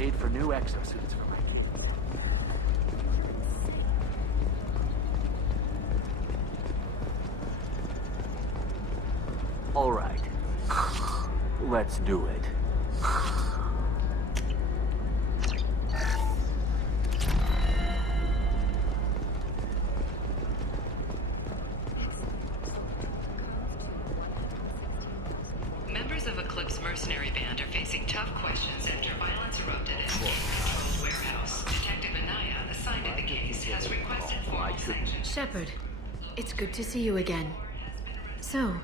paid for new exosuits for my kid. All right. Let's do it. Members of Eclipse mercenary band are facing tough questions after violence erupted at a gang-controlled warehouse. Detective Anaya, assigned to the case, has requested formal sanction. Shepard, it's good to see you again. So,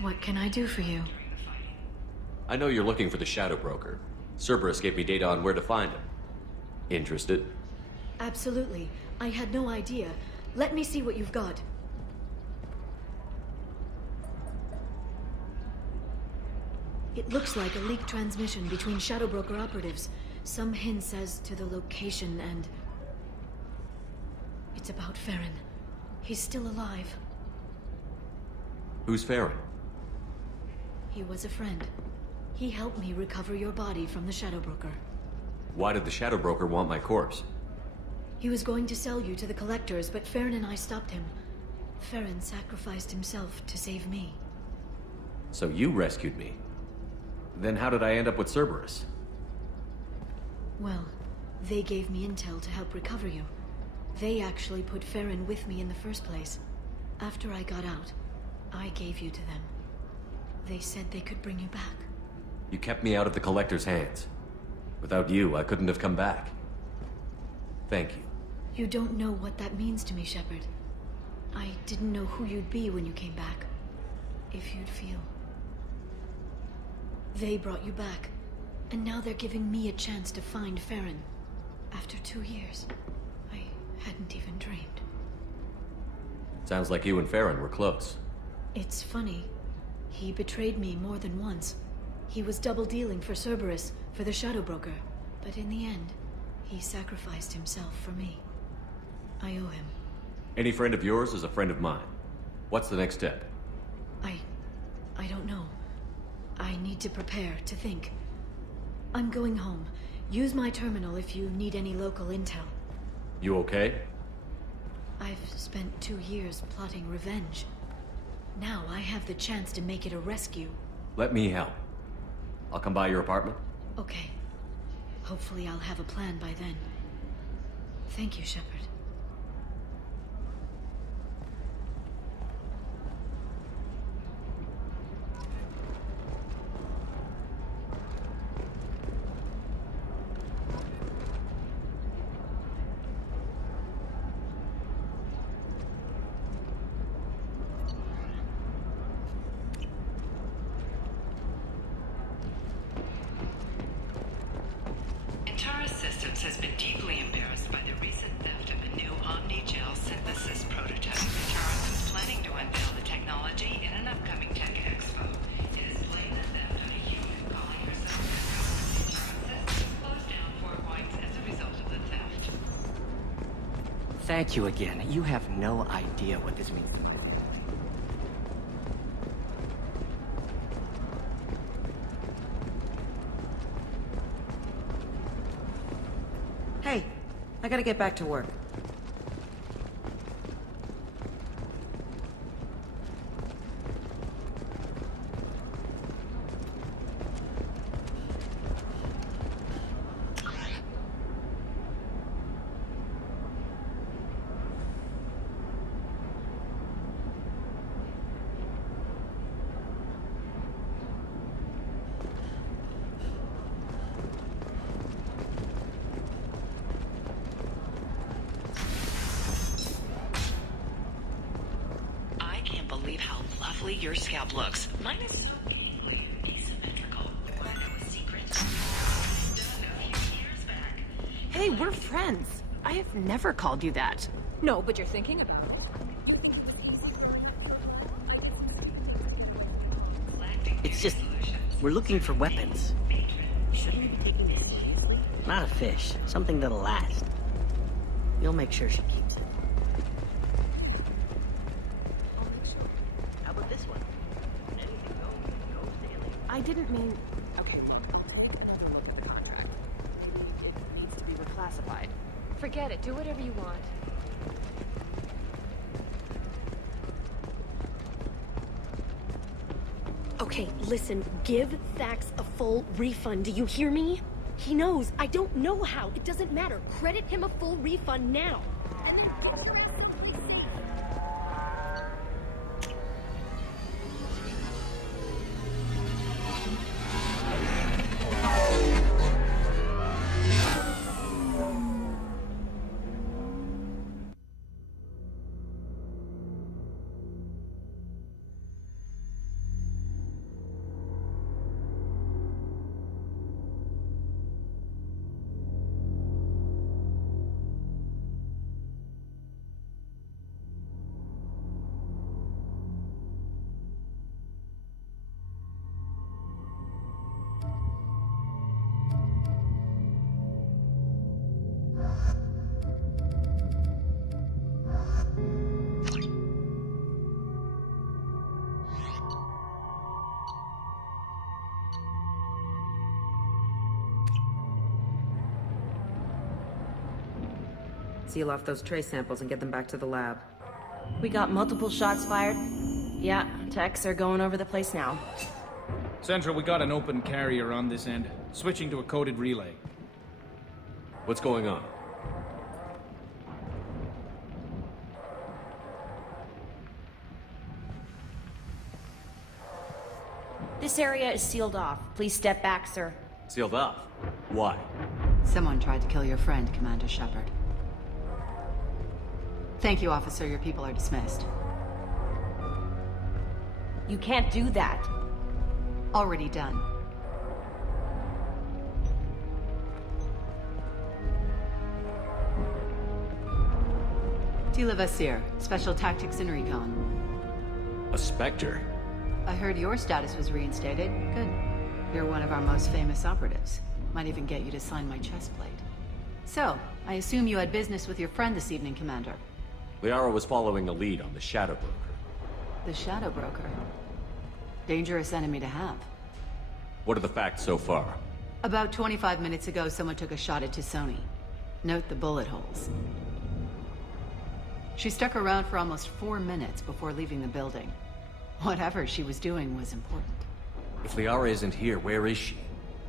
what can I do for you? I know you're looking for the Shadow Broker. Cerberus gave me data on where to find him. Interested? Absolutely. I had no idea. Let me see what you've got. It looks like a leaked transmission between Shadow Broker operatives. Some hints as to the location and... It's about Farron. He's still alive. Who's Farron? He was a friend. He helped me recover your body from the Shadow Broker. Why did the Shadow Broker want my corpse? He was going to sell you to the collectors, but Farron and I stopped him. Farron sacrificed himself to save me. So you rescued me. Then how did I end up with Cerberus? Well, they gave me intel to help recover you. They actually put Farron with me in the first place. After I got out, I gave you to them. They said they could bring you back. You kept me out of the Collector's hands. Without you, I couldn't have come back. Thank you. You don't know what that means to me, Shepard. I didn't know who you'd be when you came back. If you'd feel. They brought you back, and now they're giving me a chance to find Farron. After 2 years, I hadn't even dreamed. Sounds like you and Farron were close. It's funny. He betrayed me more than once. He was double-dealing for Cerberus, for the Shadow Broker. But in the end, he sacrificed himself for me. I owe him. Any friend of yours is a friend of mine. What's the next step? I don't know. I need to prepare, to think. I'm going home. Use my terminal if you need any local intel. You okay? I've spent 2 years plotting revenge. Now I have the chance to make it a rescue. Let me help. I'll come by your apartment. Okay. Hopefully I'll have a plan by then. Thank you, Shepard. has been deeply embarrassed by the recent theft of a new Omni-Gel synthesis prototype. Charles is planning to unveil the technology in an upcoming Tech Expo. It is blamed the theft on a human calling herself Charles systems closed down 4 points as a result of the theft. Thank you again. You have no idea what this means. Hey, I gotta get back to work. Your scalp looks. Mine is so gangly and asymmetrical. Like it was secret. Done a few years back. Hey, we're friends. I have never called you that. No, but you're thinking about it. It's just, we're looking for weapons. Shouldn't we be taking this? Not a fish. Something that'll last. You'll make sure she keeps it. I didn't mean... Okay, look. I never looked at the contract. Forget it. Do whatever you want. Okay, listen. Give Thax a full refund. Do you hear me? He knows. I don't know how. It doesn't matter. Credit him a full refund now. And then get your ass. Seal off those trace samples and get them back to the lab. We got multiple shots fired. Yeah, techs are going over the place now. Central, we got an open carrier on this end. Switching to a coded relay. What's going on? This area is sealed off. Please step back, sir. Sealed off? Why? Someone tried to kill your friend, Commander Shepard. Thank you, officer. Your people are dismissed. You can't do that. Already done. Tila Vasir, Special Tactics and Recon. A Spectre? I heard your status was reinstated. Good. You're one of our most famous operatives. Might even get you to sign my chest plate. So, I assume you had business with your friend this evening, Commander. Liara was following a lead on the Shadow Broker. The Shadow Broker? Dangerous enemy to have. What are the facts so far? About 25 minutes ago, someone took a shot at Tisoni. Note the bullet holes. She stuck around for almost 4 minutes before leaving the building. Whatever she was doing was important. If Liara isn't here, where is she?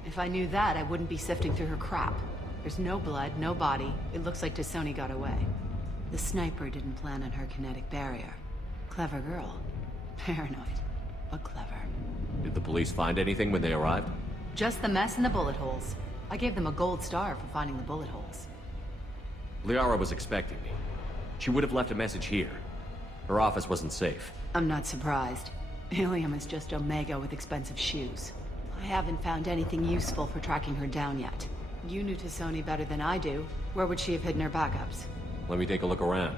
If I knew that, I wouldn't be sifting through her crap. There's no blood, no body. It looks like Tisoni got away. The sniper didn't plan on her kinetic barrier. Clever girl. Paranoid, but clever. Did the police find anything when they arrived? Just the mess and the bullet holes. I gave them a gold star for finding the bullet holes. Liara was expecting me. She would have left a message here. Her office wasn't safe. I'm not surprised. Helium is just Omega with expensive shoes. I haven't found anything useful for tracking her down yet. You knew Tisoni better than I do. Where would she have hidden her backups? Let me take a look around.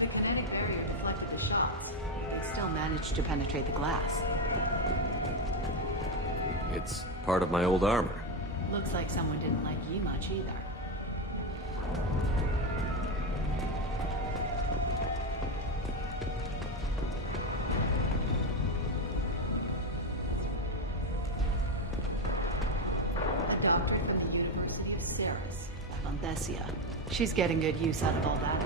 The kinetic barrier deflected the shots. It still managed to penetrate the glass. It's part of my old armor. Looks like someone didn't like you much either. A doctor from the University of Ceres, Fonthesia. She's getting good use out of all that.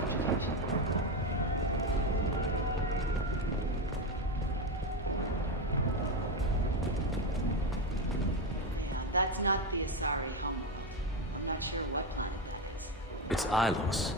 It's Ilos.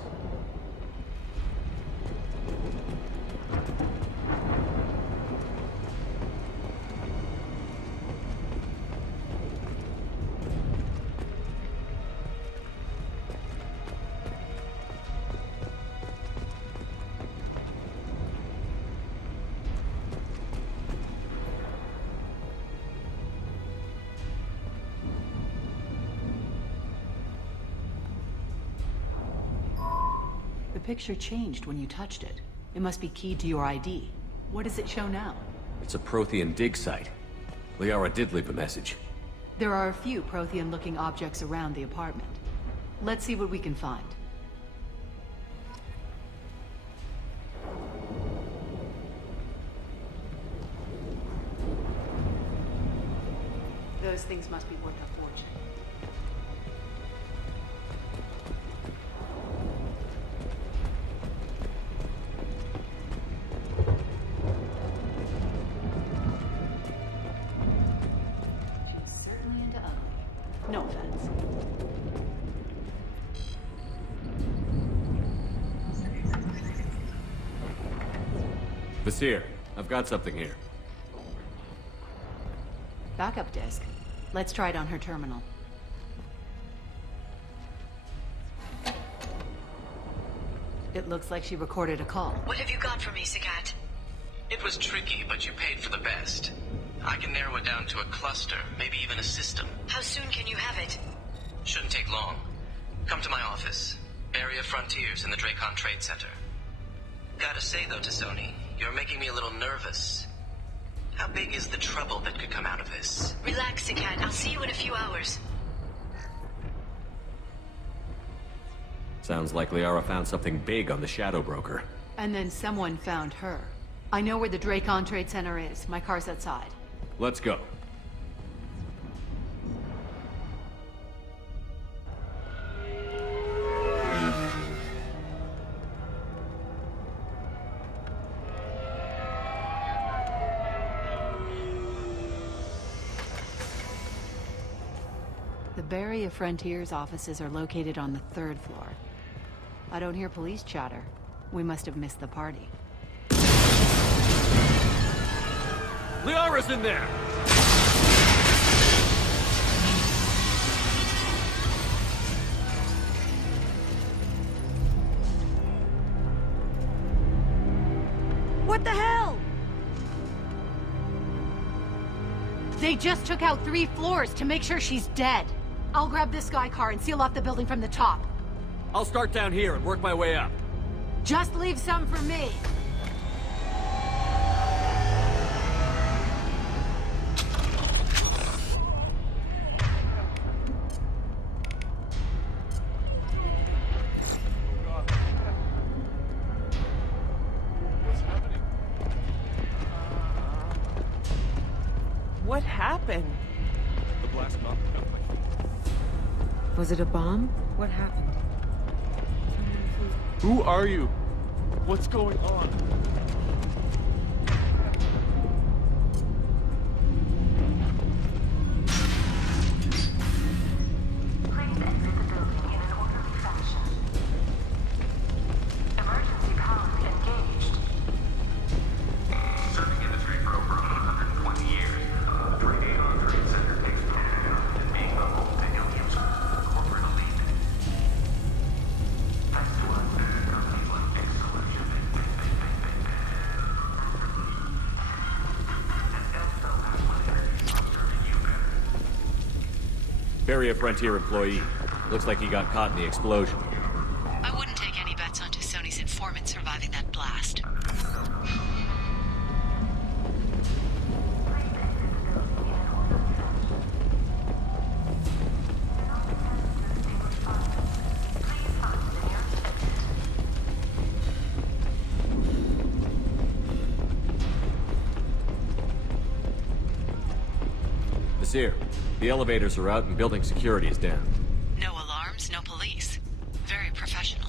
The picture changed when you touched it. It must be keyed to your ID. What does it show now? It's a Prothean dig site. Liara did leave a message. There are a few Prothean-looking objects around the apartment. Let's see what we can find. Those things must be worth a fortune. She's certainly into ugly. No offense. Vasir, I've got something here. Backup disk. Let's try it on her terminal. It looks like she recorded a call. What have you got for me, Sagat? It was tricky, but you paid for the best. I can narrow it down to a cluster, maybe even a system. How soon can you have it? Shouldn't take long. Come to my office. Area Frontiers in the Dracon Trade Center. Gotta say, though, to Sony, you're making me a little nervous. How big is the trouble that could come out of this? Relax, Sagat. I'll see you in a few hours. Sounds like Liara found something big on the Shadow Broker. And then someone found her. I know where the Dracon Trade Center is. My car's outside. Let's go. The Area Frontiers offices are located on the 3rd floor. I don't hear police chatter. We must have missed the party. Liara's in there! What the hell? They just took out 3 floors to make sure she's dead. I'll grab this sky car and seal off the building from the top. I'll start down here and work my way up. Just leave some for me. What happened? The blast knocked me off my feet. Was it a bomb? What happened? Who are you? What's going on? Please exit the building in an orderly fashion. Emergency powers engaged. Serving industry for over 120 years. Dracon Trade Center takes pride in being the home to aliens, corporate elite. Thanks to us, companies like Excellence Area Frontier employee. Looks like he got caught in the explosion. I wouldn't take any bets onto Sony's informant surviving that blast. Vasir, the elevators are out and building security is down. No alarms, no police. Very professional.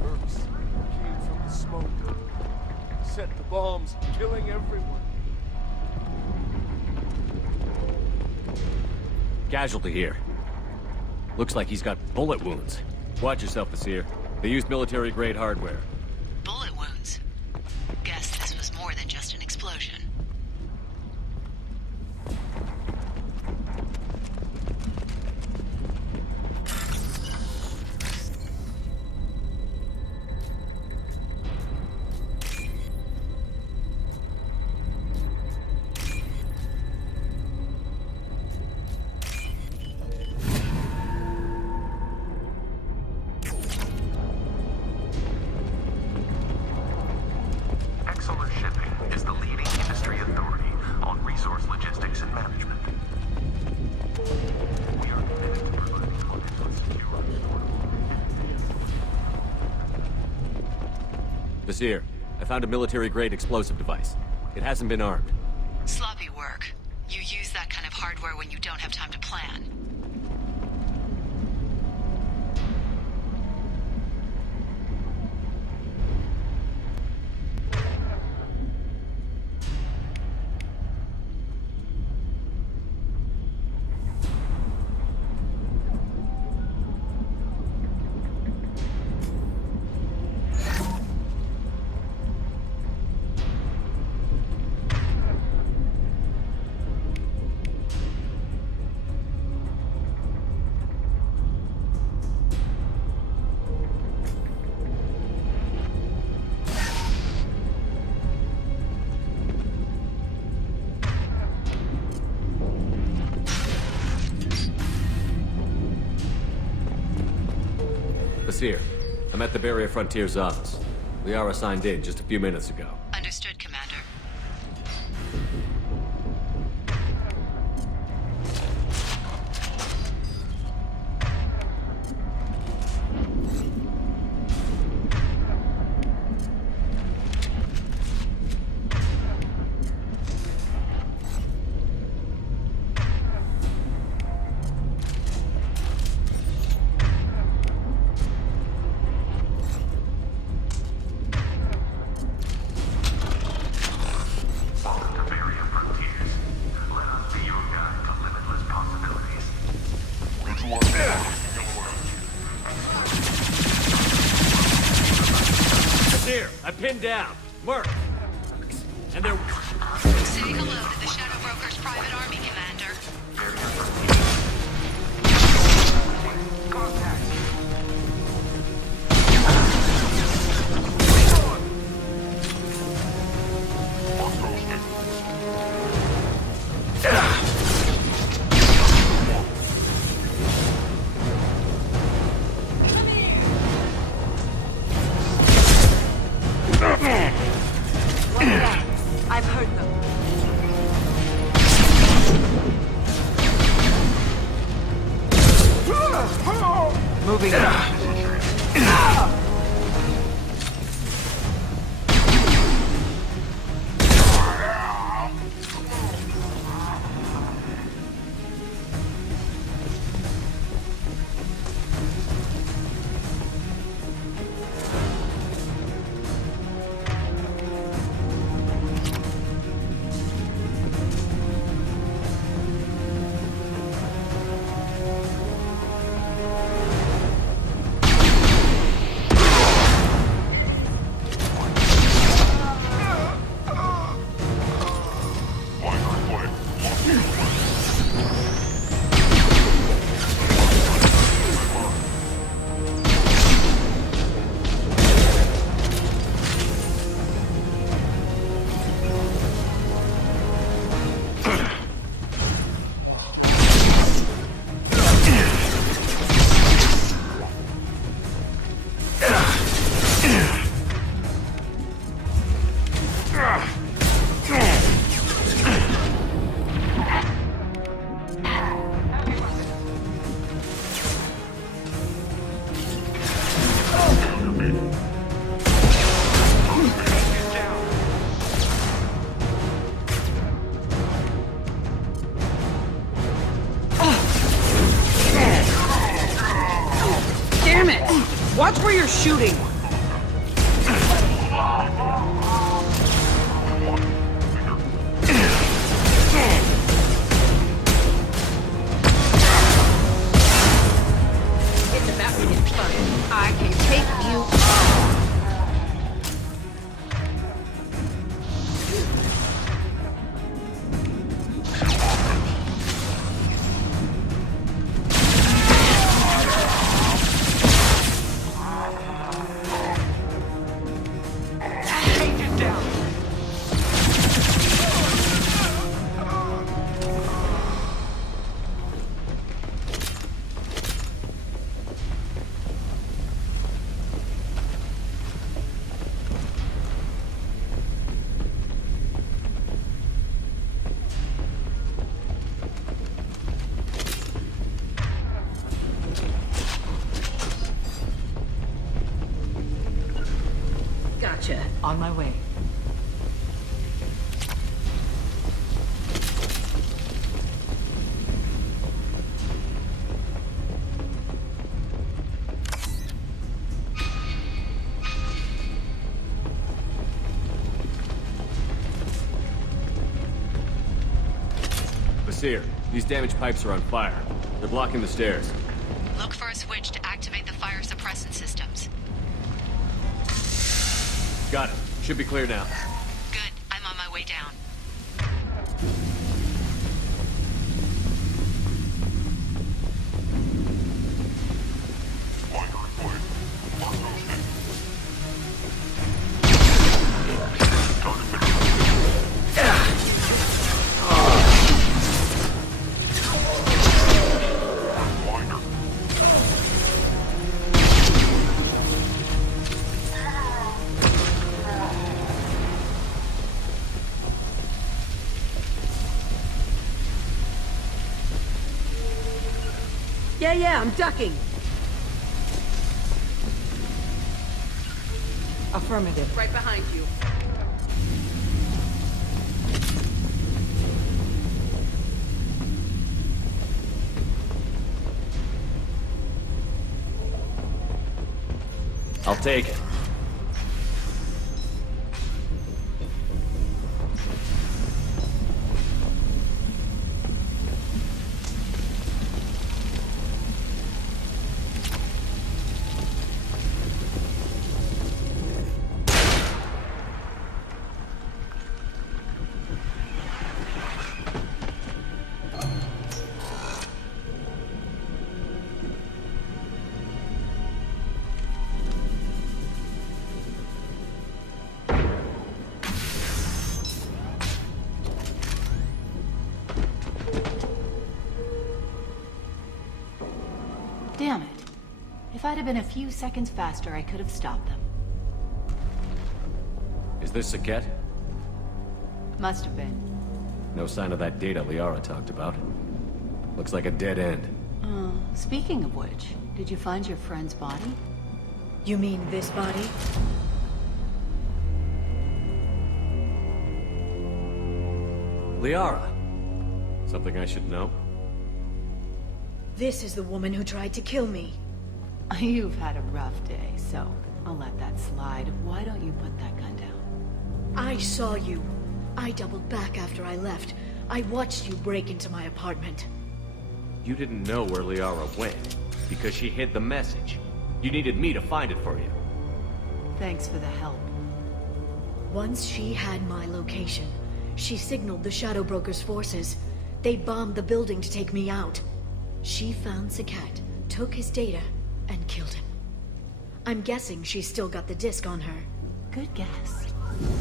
Mercs came from the smoke. Set the bombs, killing everyone. Casualty here. Looks like he's got bullet wounds. Watch yourself, Vasir. They used military-grade hardware. Bullet wounds. Guess this was more than just an explosion. Basir, I found a military-grade explosive device. It hasn't been armed. Sloppy work. You use that kind of hardware when you don't have time to plan. Basir, I'm at the Barrier Frontier's office. Liara signed in just a few minutes ago. Understood, Commander. Pinned down. Merc. And they're... Say hello to the Shadow Broker's private army, Commander. I've heard them. Moving on. Watch where you're shooting! It's about to get fun. I can take you On my way. Basir, these damaged pipes are on fire. They're blocking the stairs. Look for a switch to activate the fire suppressant systems. Got it. Should be clear now. Good. I'm on my way down. Yeah, I'm ducking. Affirmative. Right behind you. I'll take it. Damn it. If I'd have been a few seconds faster, I could have stopped them. Is this Saket? Must have been. No sign of that data Liara talked about. Looks like a dead end. Speaking of which, did you find your friend's body? You mean this body? Liara. Something I should know? This is the woman who tried to kill me. You've had a rough day, so I'll let that slide. Why don't you put that gun down? I saw you. I doubled back after I left. I watched you break into my apartment. You didn't know where Liara went, because she hid the message. You needed me to find it for you. Thanks for the help. Once she had my location, she signaled the Shadow Broker's forces. They bombed the building to take me out. She found Saket, took his data, and killed him. I'm guessing she's still got the disc on her. Good guess.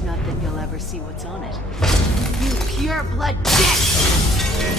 Not that you'll ever see what's on it. You pure blood bitch!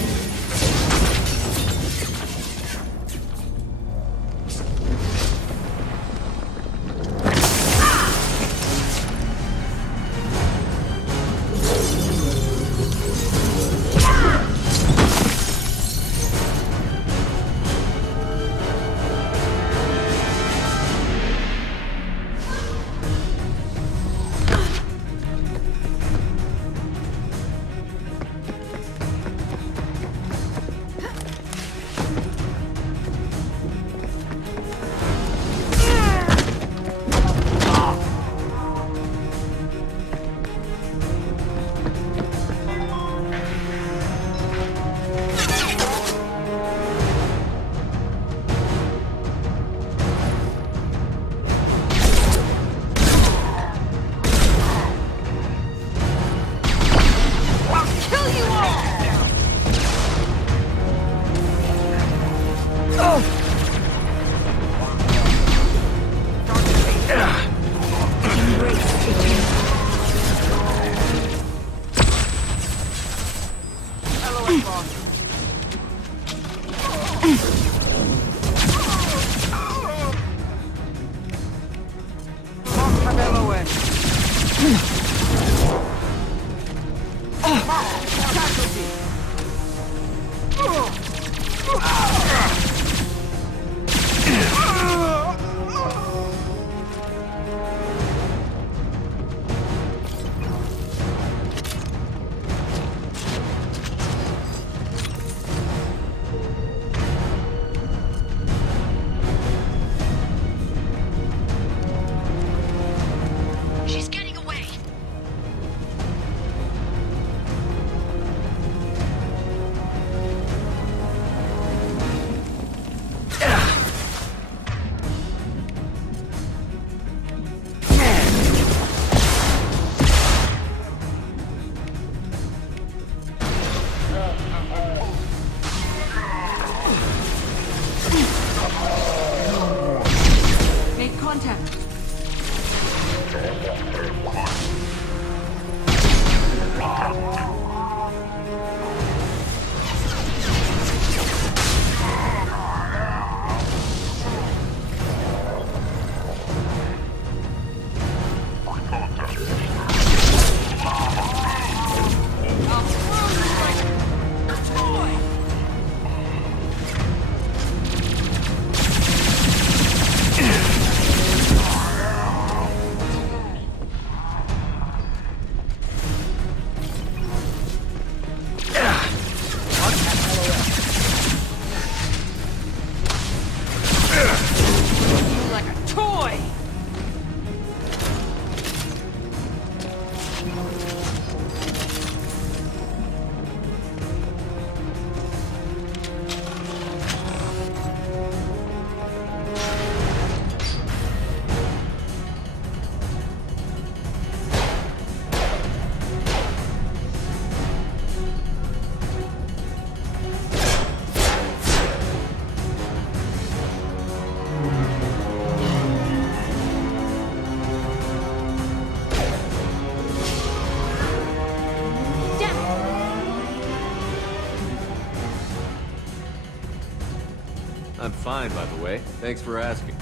I'm fine, by the way. Thanks for asking.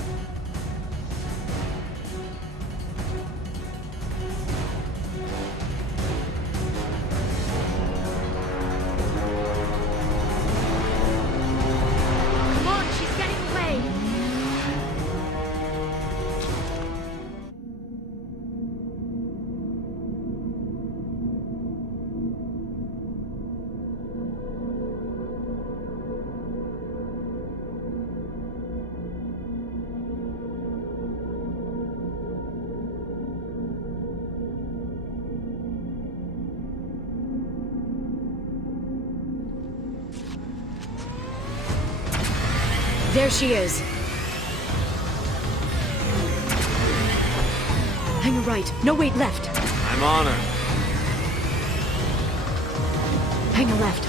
Come on, she's getting away. There she is. Hang a right. No, wait, left. I'm on her. Hang a left.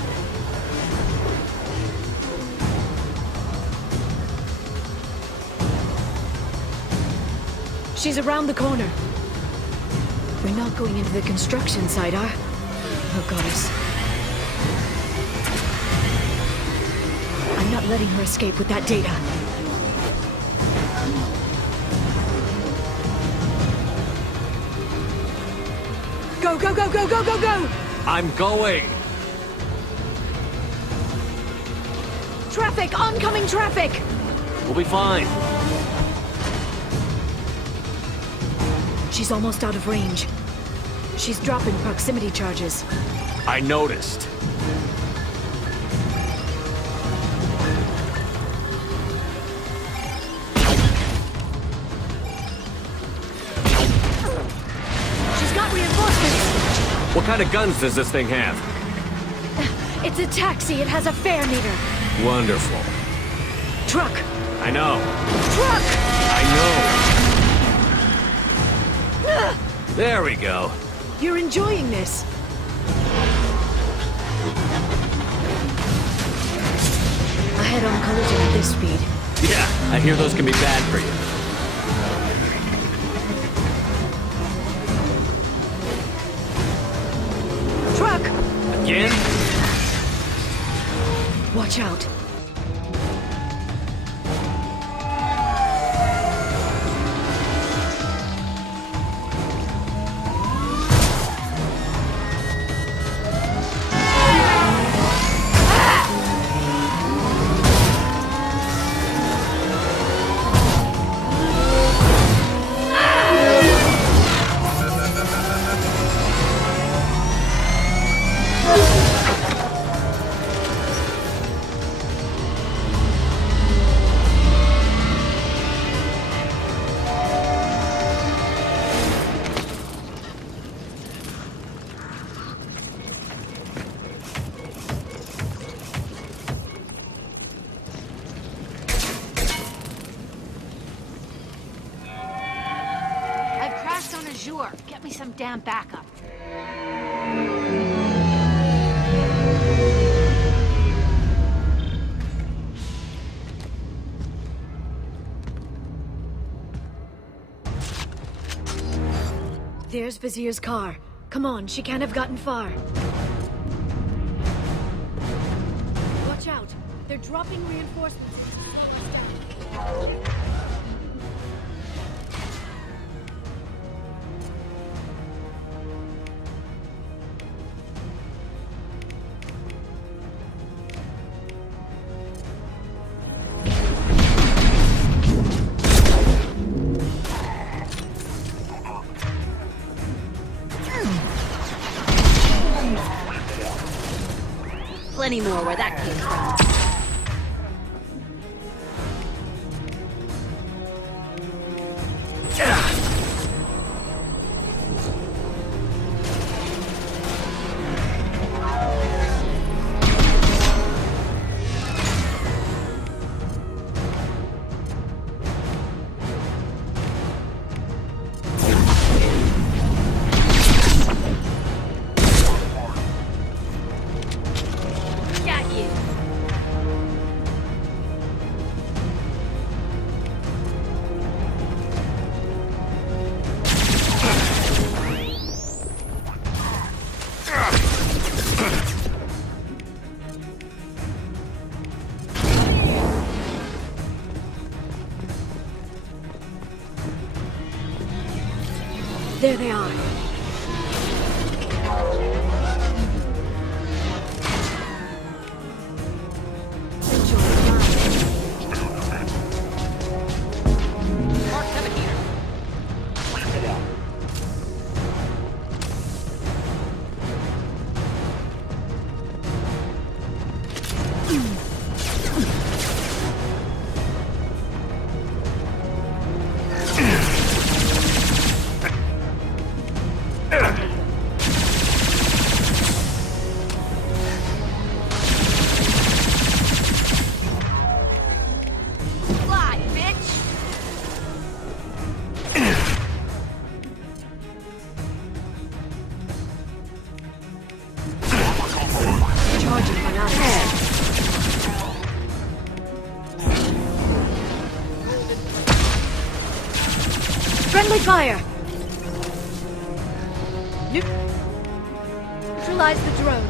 She's around the corner. We're not going into the construction site, are? Oh, goddess. I'm not letting her escape with that data. Go, go, go, go, go, go, go! I'm going! Traffic! Oncoming traffic! We'll be fine. She's almost out of range. She's dropping proximity charges. I noticed. What kind of guns does this thing have? It's a taxi. It has a fare meter. Wonderful. Truck. I know. Truck! I know. There we go. You're enjoying this. A head-on collision at this speed. Yeah, I hear those can be bad for you. Again? Watch out. Get me some damn backup. There's Vizier's car. Come on, she can't have gotten far. Watch out. They're dropping reinforcements. Plenty more where that came from. There they are. Friendly fire! Neutralize the drone.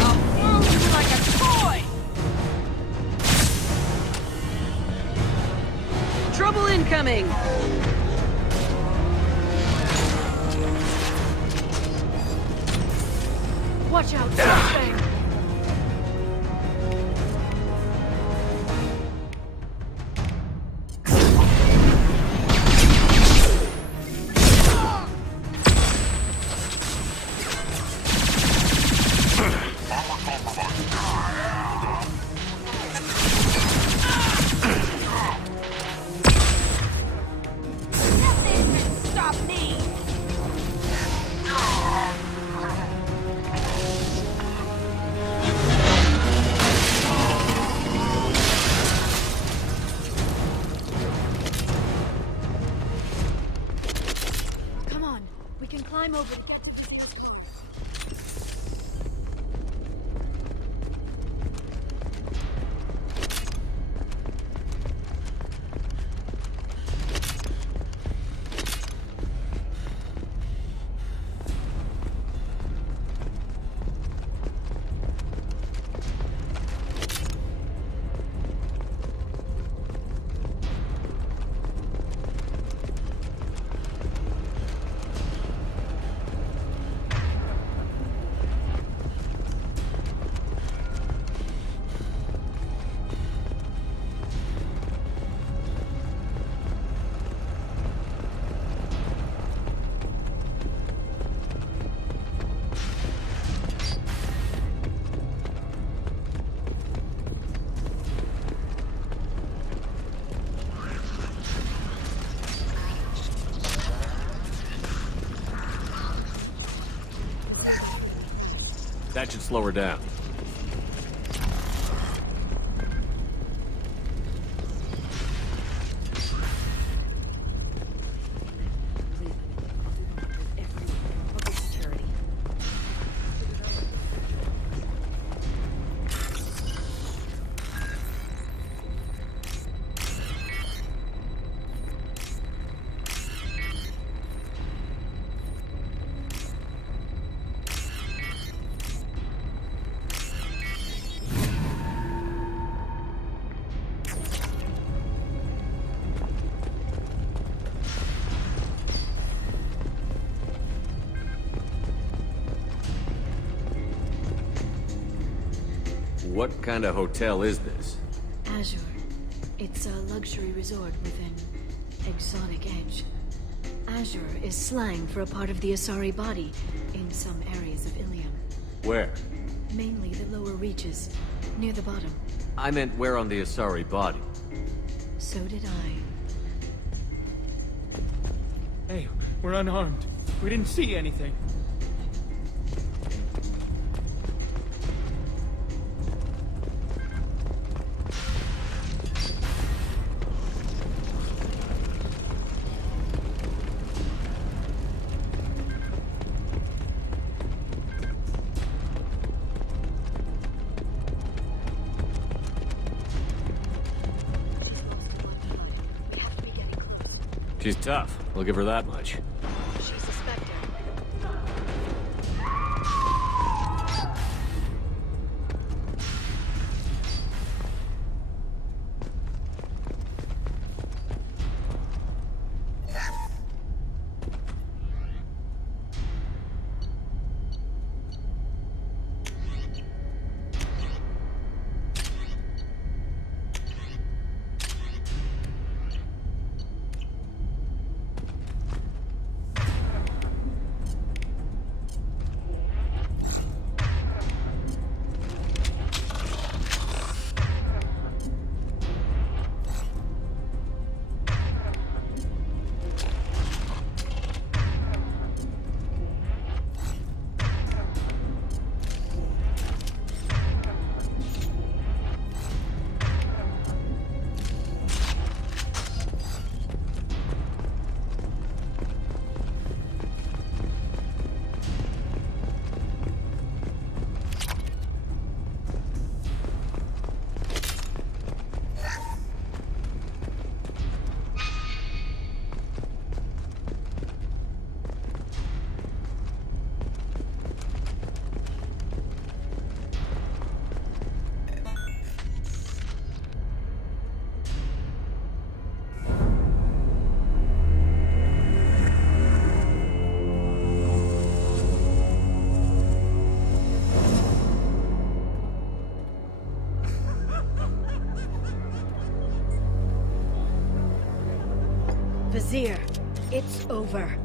I'll move you like a toy! Trouble incoming! Watch out, Flashbang! Over to get... That should slow her down. What kind of hotel is this? Azure. It's a luxury resort with an exotic edge. Azure is slang for a part of the Asari body in some areas of Ilium. Where? Mainly the lower reaches, near the bottom. I meant where on the Asari body. So did I. Hey, we're unarmed. We didn't see anything. She's tough. I'll give her that much. She's a Spectre. It's over.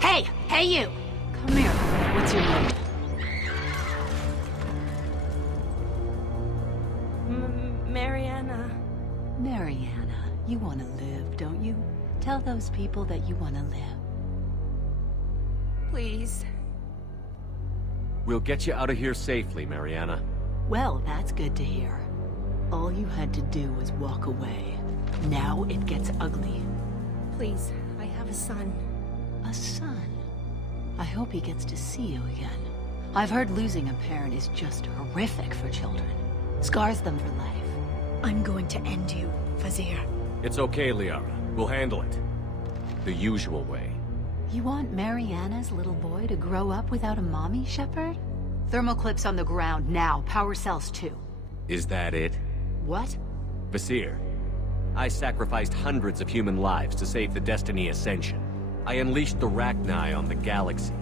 Hey! Hey, you! Come here. What's your name? Mariana. Mariana, you want to live, don't you? Tell those people that you want to live. Please. We'll get you out of here safely, Mariana. Well, that's good to hear. All you had to do was walk away. Now it gets ugly. Please, I have a son. A son? I hope he gets to see you again. I've heard losing a parent is just horrific for children. Scars them for life. I'm going to end you, Vizier. It's okay, Liara. We'll handle it. The usual way. You want Mariana's little boy to grow up without a mommy, Shepard? Thermal clips on the ground now. Power cells too. Is that it? What? Vizier, I sacrificed hundreds of human lives to save the Destiny Ascension. I unleashed the Rachni on the galaxy.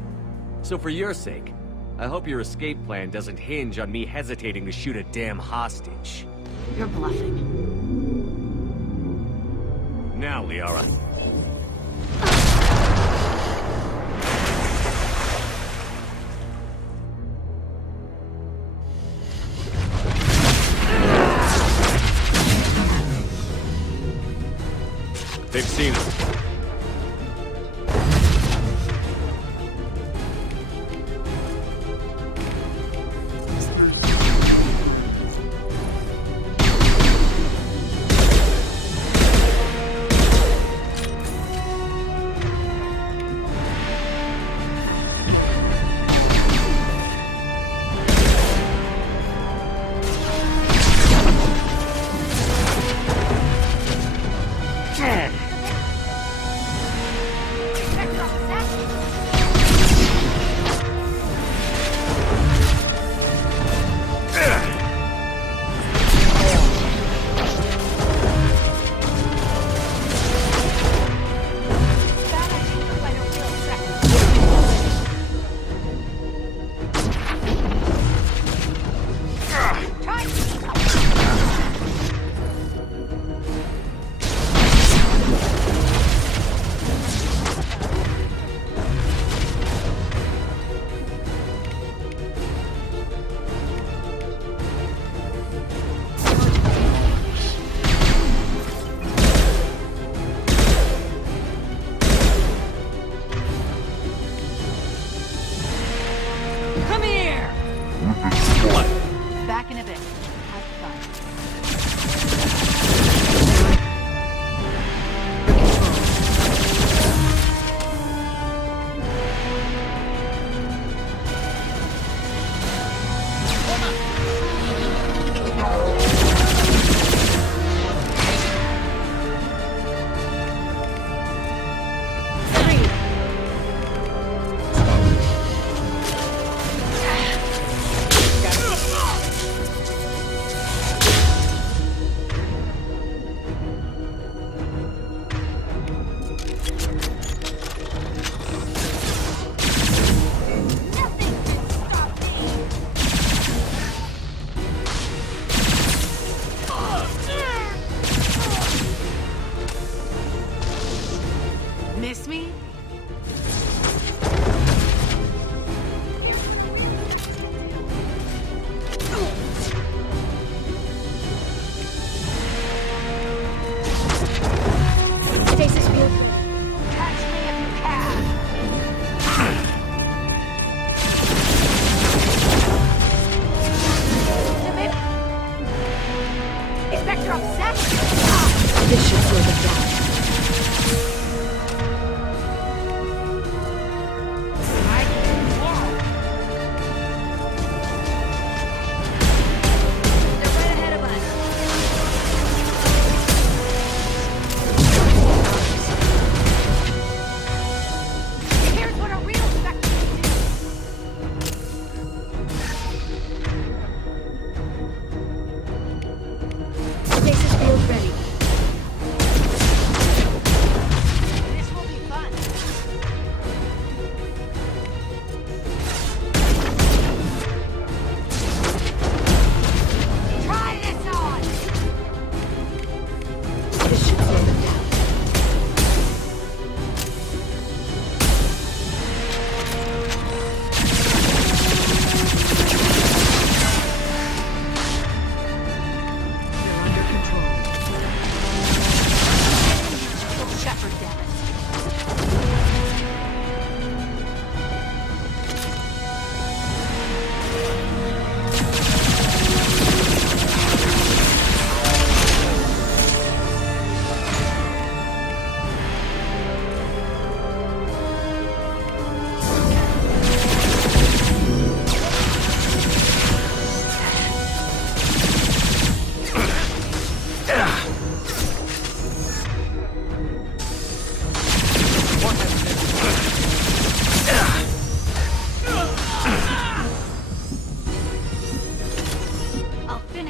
So for your sake, I hope your escape plan doesn't hinge on me hesitating to shoot a damn hostage. You're bluffing. Now, Liara. They've seen us.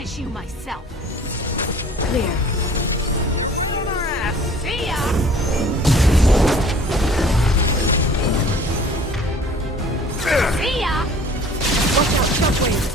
finish you myself. Clear. See ya! See ya! Watch out, shockwaves!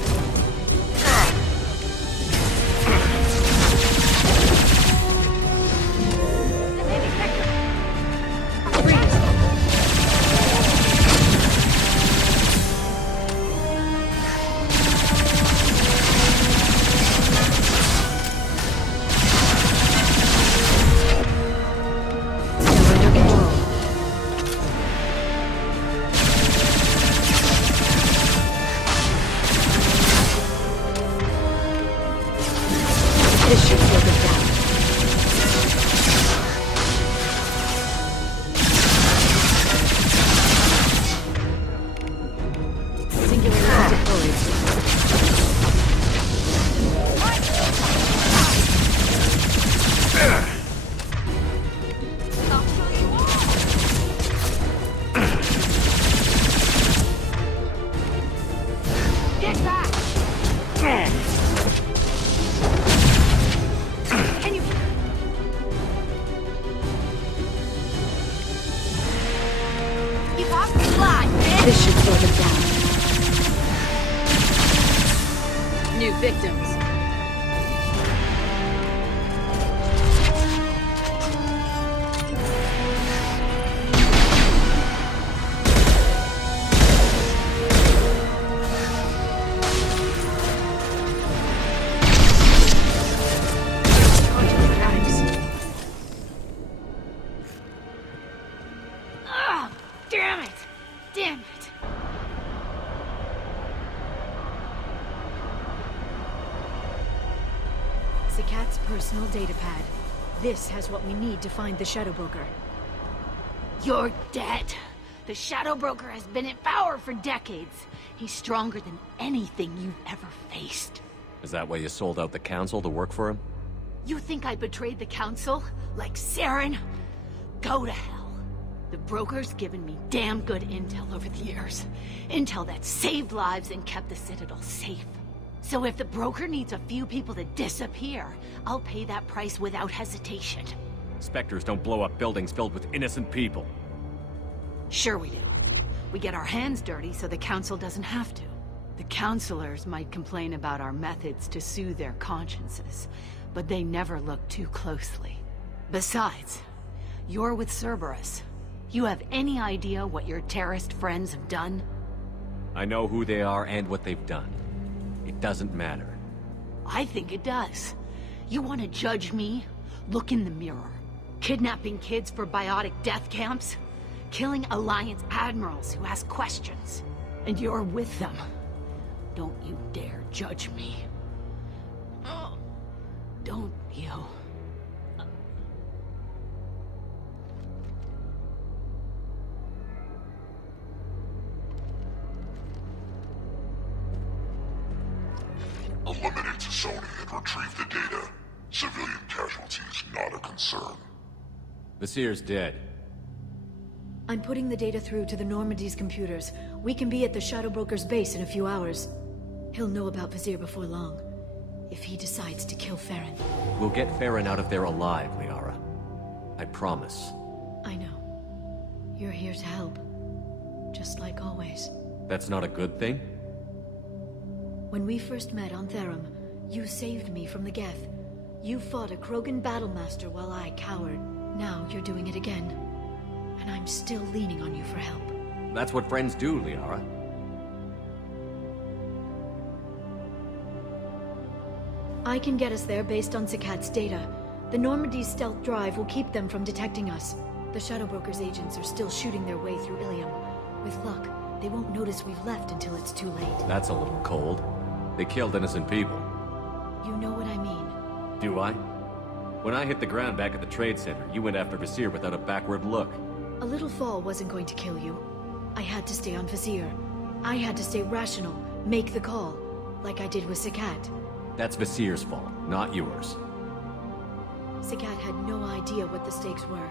This should slow them down. New victims. Personal data pad. This has what we need to find the Shadow Broker. You're dead. The Shadow Broker has been in power for decades. He's stronger than anything you've ever faced. Is that why you sold out the Council to work for him? You think I betrayed the Council? Like Saren? Go to hell. The Broker's given me damn good intel over the years. Intel that saved lives and kept the Citadel safe. So if the Broker needs a few people to disappear, I'll pay that price without hesitation. Spectres don't blow up buildings filled with innocent people. Sure we do. We get our hands dirty so the Council doesn't have to. The Councilors might complain about our methods to soothe their consciences, but they never look too closely. Besides, you're with Cerberus. You have any idea what your terrorist friends have done? I know who they are and what they've done. It doesn't matter. I think it does. You want to judge me? Look in the mirror. Kidnapping kids for biotic death camps? Killing Alliance admirals who ask questions. And you're with them. Don't you dare judge me. Don't you? Eliminate Sony and retrieve the data. Civilian casualties not a concern. Vasir's dead. I'm putting the data through to the Normandy's computers. We can be at the Shadow Broker's base in a few hours. He'll know about Vasir before long. If he decides to kill Farron. We'll get Farron out of there alive, Liara. I promise. I know. You're here to help. Just like always. That's not a good thing? When we first met on Therum, you saved me from the Geth. You fought a Krogan battlemaster while I cowered. Now you're doing it again. And I'm still leaning on you for help. That's what friends do, Liara. I can get us there based on Zakat's data. The Normandy's stealth drive will keep them from detecting us. The Shadow Broker's agents are still shooting their way through Ilium. With luck, they won't notice we've left until it's too late. That's a little cold. They killed innocent people. You know what I mean. Do I? When I hit the ground back at the trade center, you went after Vasir without a backward look. A little fall wasn't going to kill you. I had to stay on Vasir. I had to stay rational, make the call, like I did with Zakat. That's Vasir's fault, not yours. Zakat had no idea what the stakes were.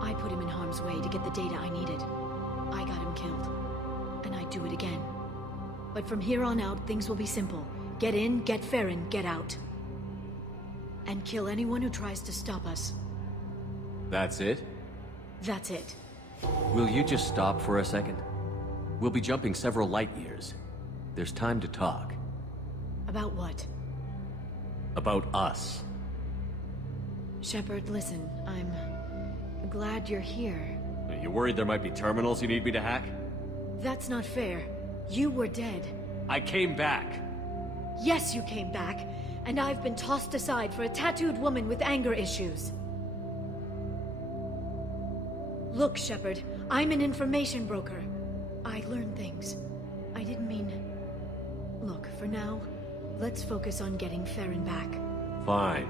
I put him in harm's way to get the data I needed. I got him killed. And I'd do it again. But from here on out, things will be simple. Get in, get Farron, get out. And kill anyone who tries to stop us. That's it? That's it. Will you just stop for a second? We'll be jumping several light years. There's time to talk. About what? About us. Shepard, listen, I'm glad you're here. Are you worried there might be terminals you need me to hack? That's not fair. You were dead. I came back. Yes, you came back. And I've been tossed aside for a tattooed woman with anger issues. Look, Shepard, I'm an information broker. I learn things. I didn't mean... Look, for now, let's focus on getting Farron back. Fine.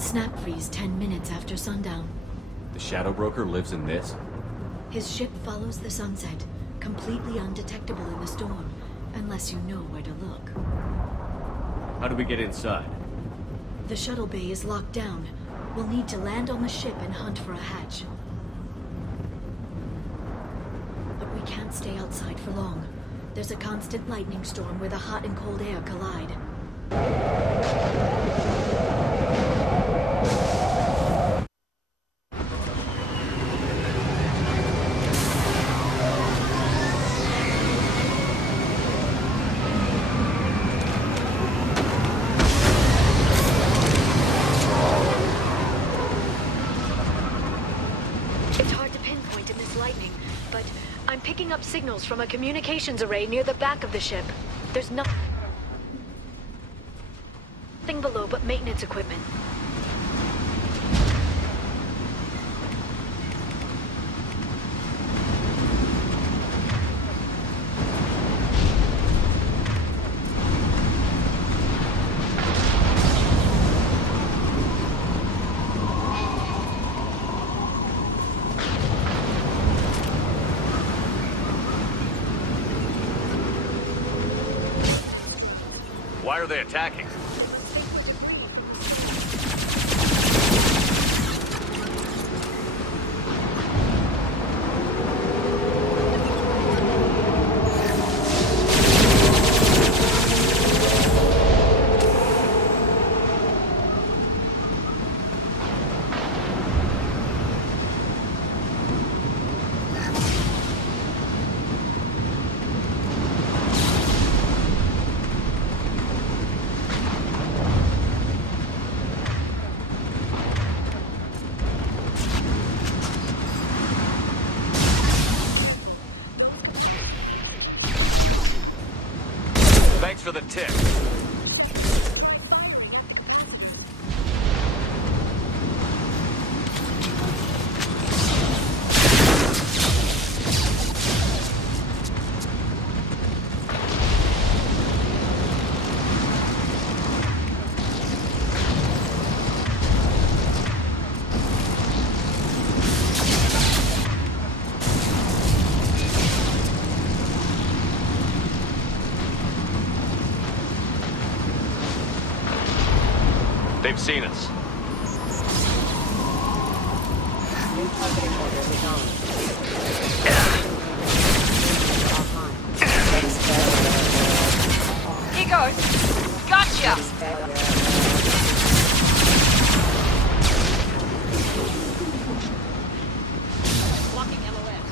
Snap freeze 10 minutes after sundown. The Shadow Broker lives in this? His ship follows the sunset, completely undetectable in the storm, unless you know where to look. How do we get inside? The shuttle bay is locked down. We'll need to land on the ship and hunt for a hatch. But we can't stay outside for long. There's a constant lightning storm where the hot and cold air collide. Signals from a communications array near the back of the ship. There's nothing below but maintenance equipment. Why are they attacking? For the tip. They've seen us. New targeting order is on. Offline. goes. Gotcha! Blocking LOS.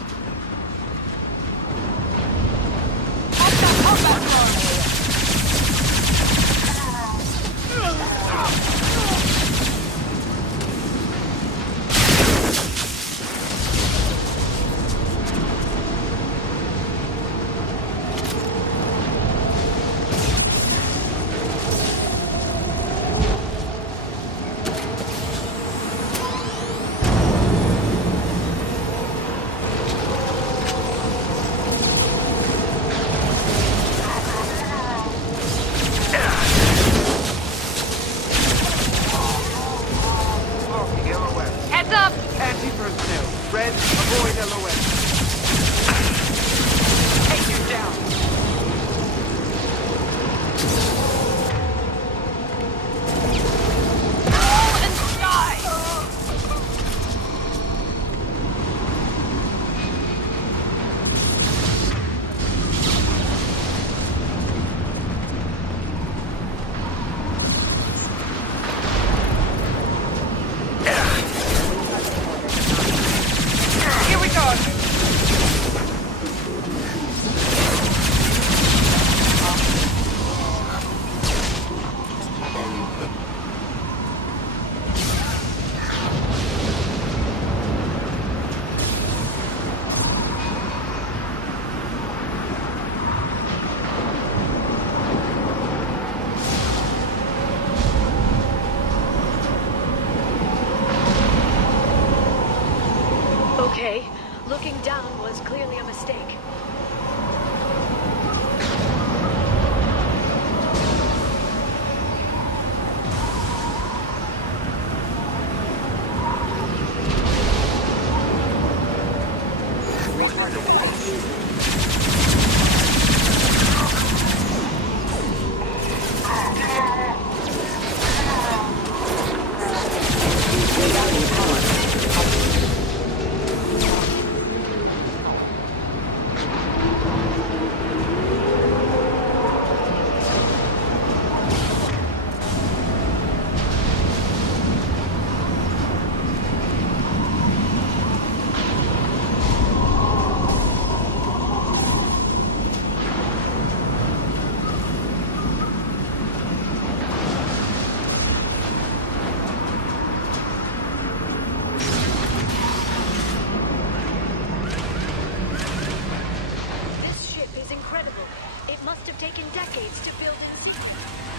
Okay, looking down was clearly a mistake.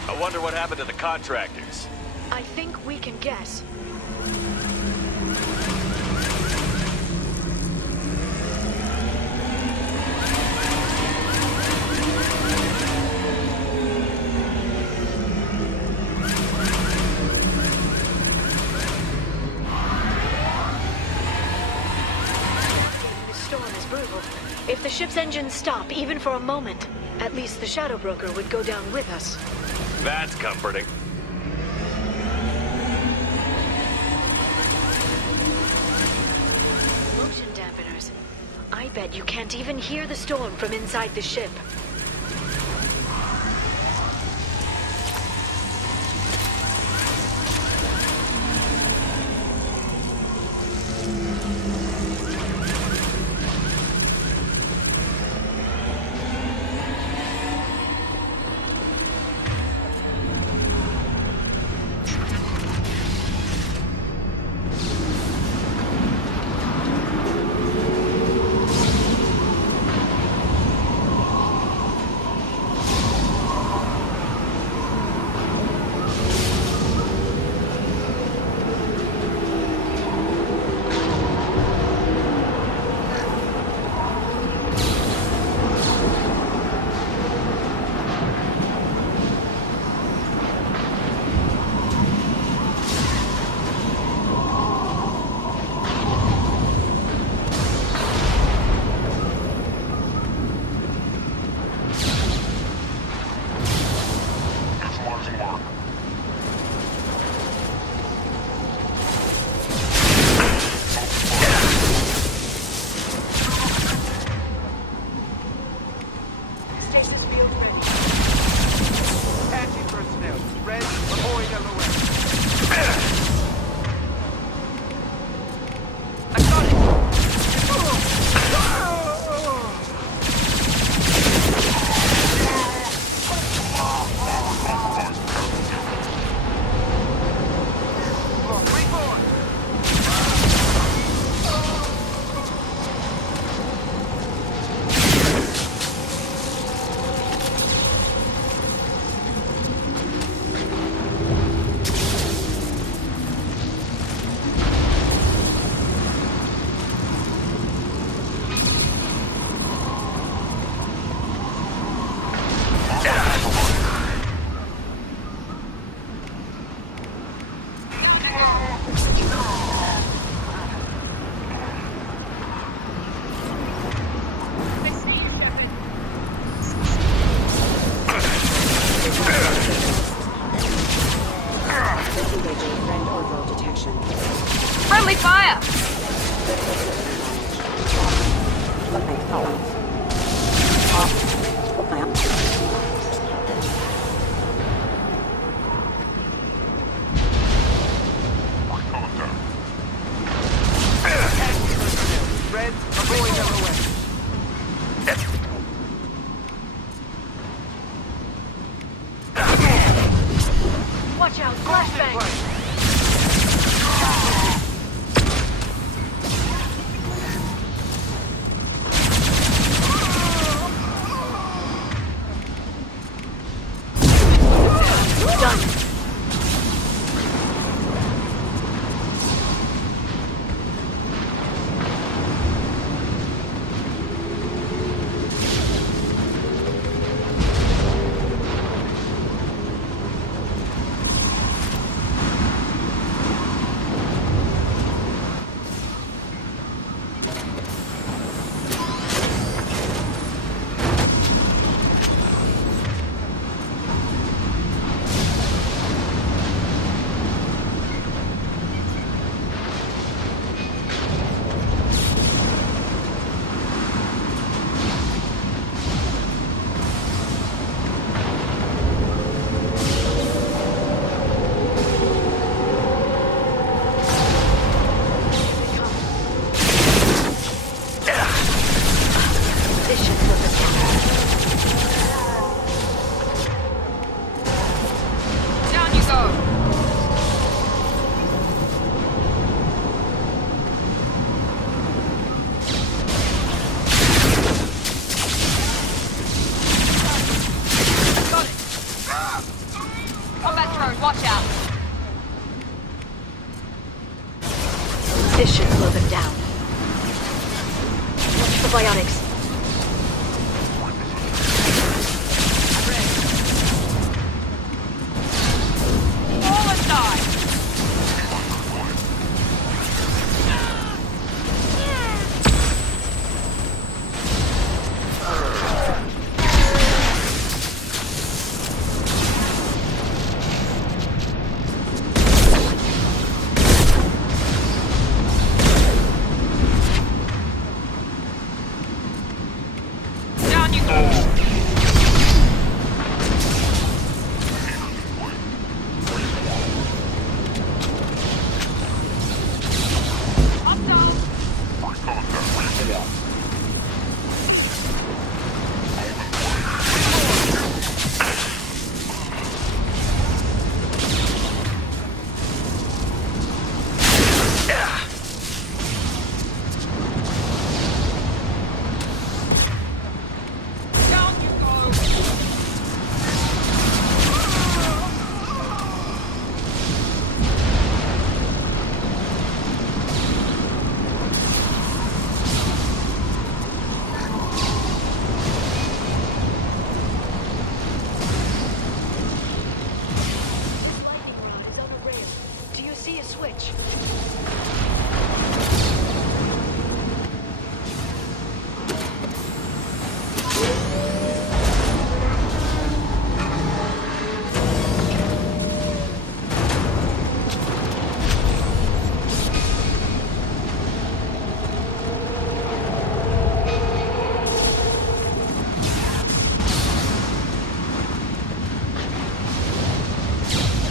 I wonder what happened to the contractors. I think we can guess. The storm is brutal. If the ship's engines stop, even for a moment, at least the Shadow Broker would go down with us. That's comforting. Motion dampeners. I bet you can't even hear the storm from inside the ship. Friendly fire! Watch out, flashbang! This should slow them down. Watch the biotics. All aside!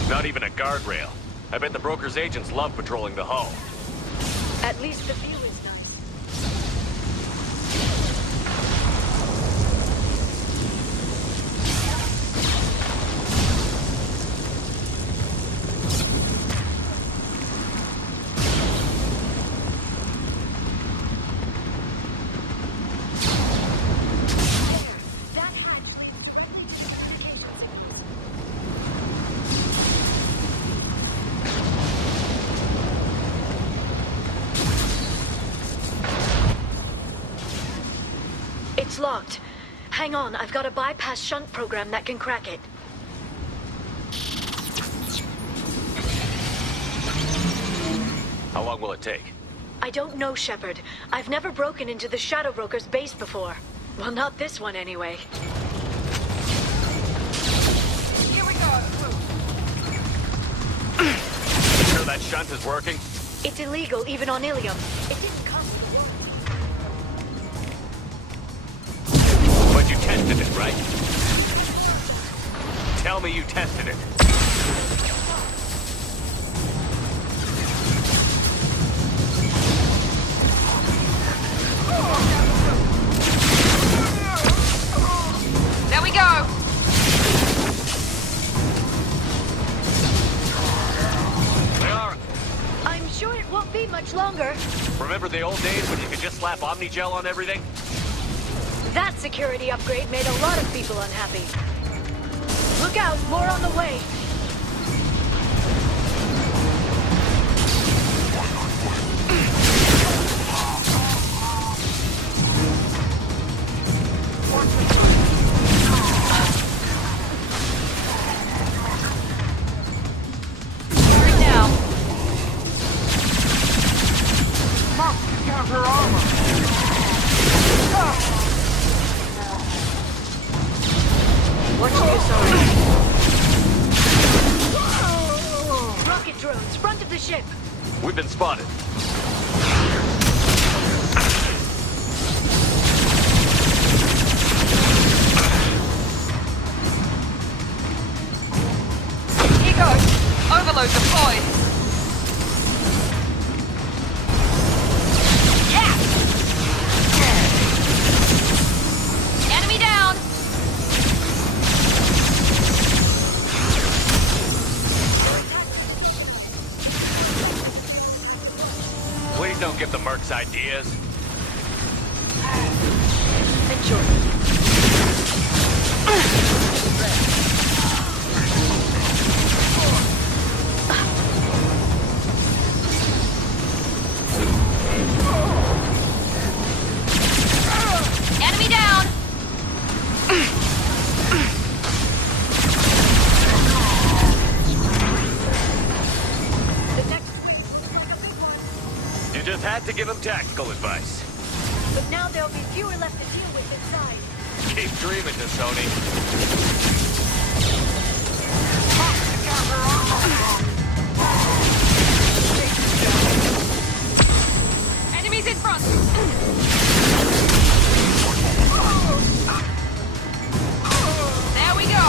Not even a guardrail. I bet the broker's agents love patrolling the hull. At least the view is nice. That hatch leads straight to communications. It's locked. Hang on, I've got a bypass shunt program that can crack it. How long will it take? I don't know, Shepard. I've never broken into the Shadow Broker's base before. Well, not this one anyway. Here we go! Sure that that shunt is working? It's illegal, even on Ilium. It didn't come with a warrant. But you tested it, right? Tell me you tested it. There we go! I'm sure it won't be much longer. Remember the old days when you could just slap Omnigel on everything? That security upgrade made a lot of people unhappy. Look out, more on the way. Rocket drones, front of the ship. We've been spotted. Here goes. Overload deployed. Yeah! Enemy down! Please don't give the mercs ideas. Enemy down! You just had to give him tactical advice. But now there'll be fewer left to deal with inside. Keep dreaming, Sony. Enemies in front! There we go!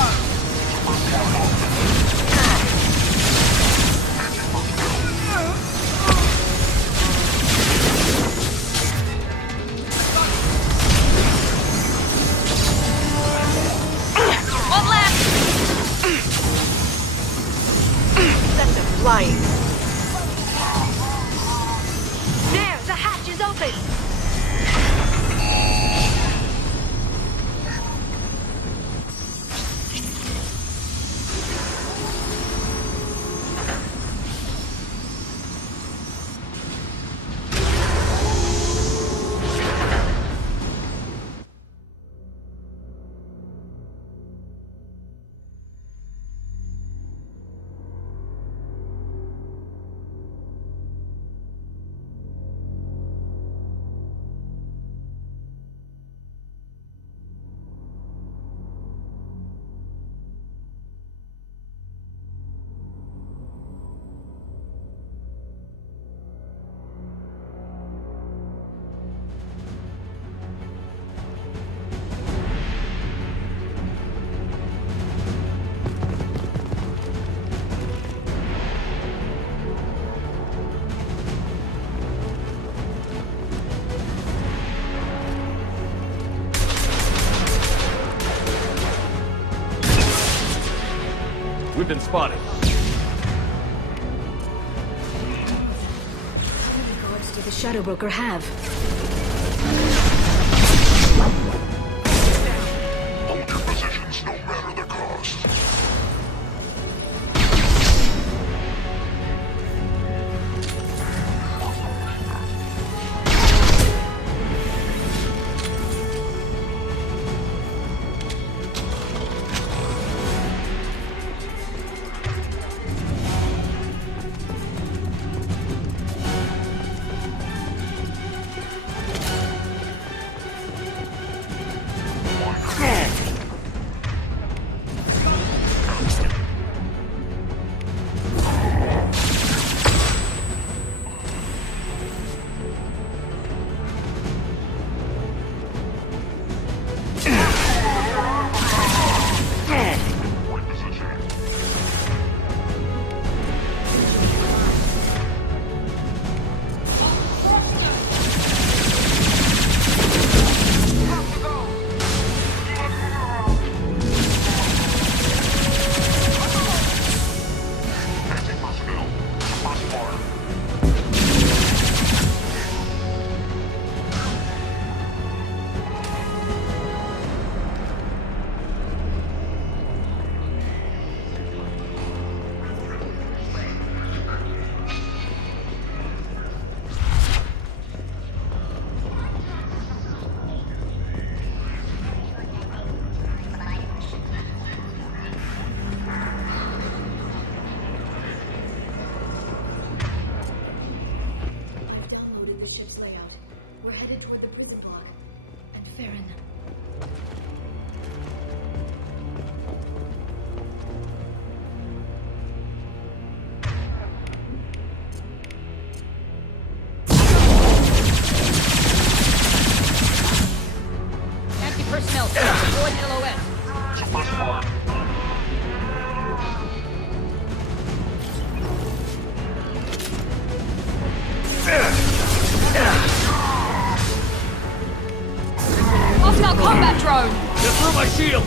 One left! Send them flying. There, the hatch is open. We've been spotted. How many guards did the Shadow Broker have? Hold your positions no matter the cost. shield!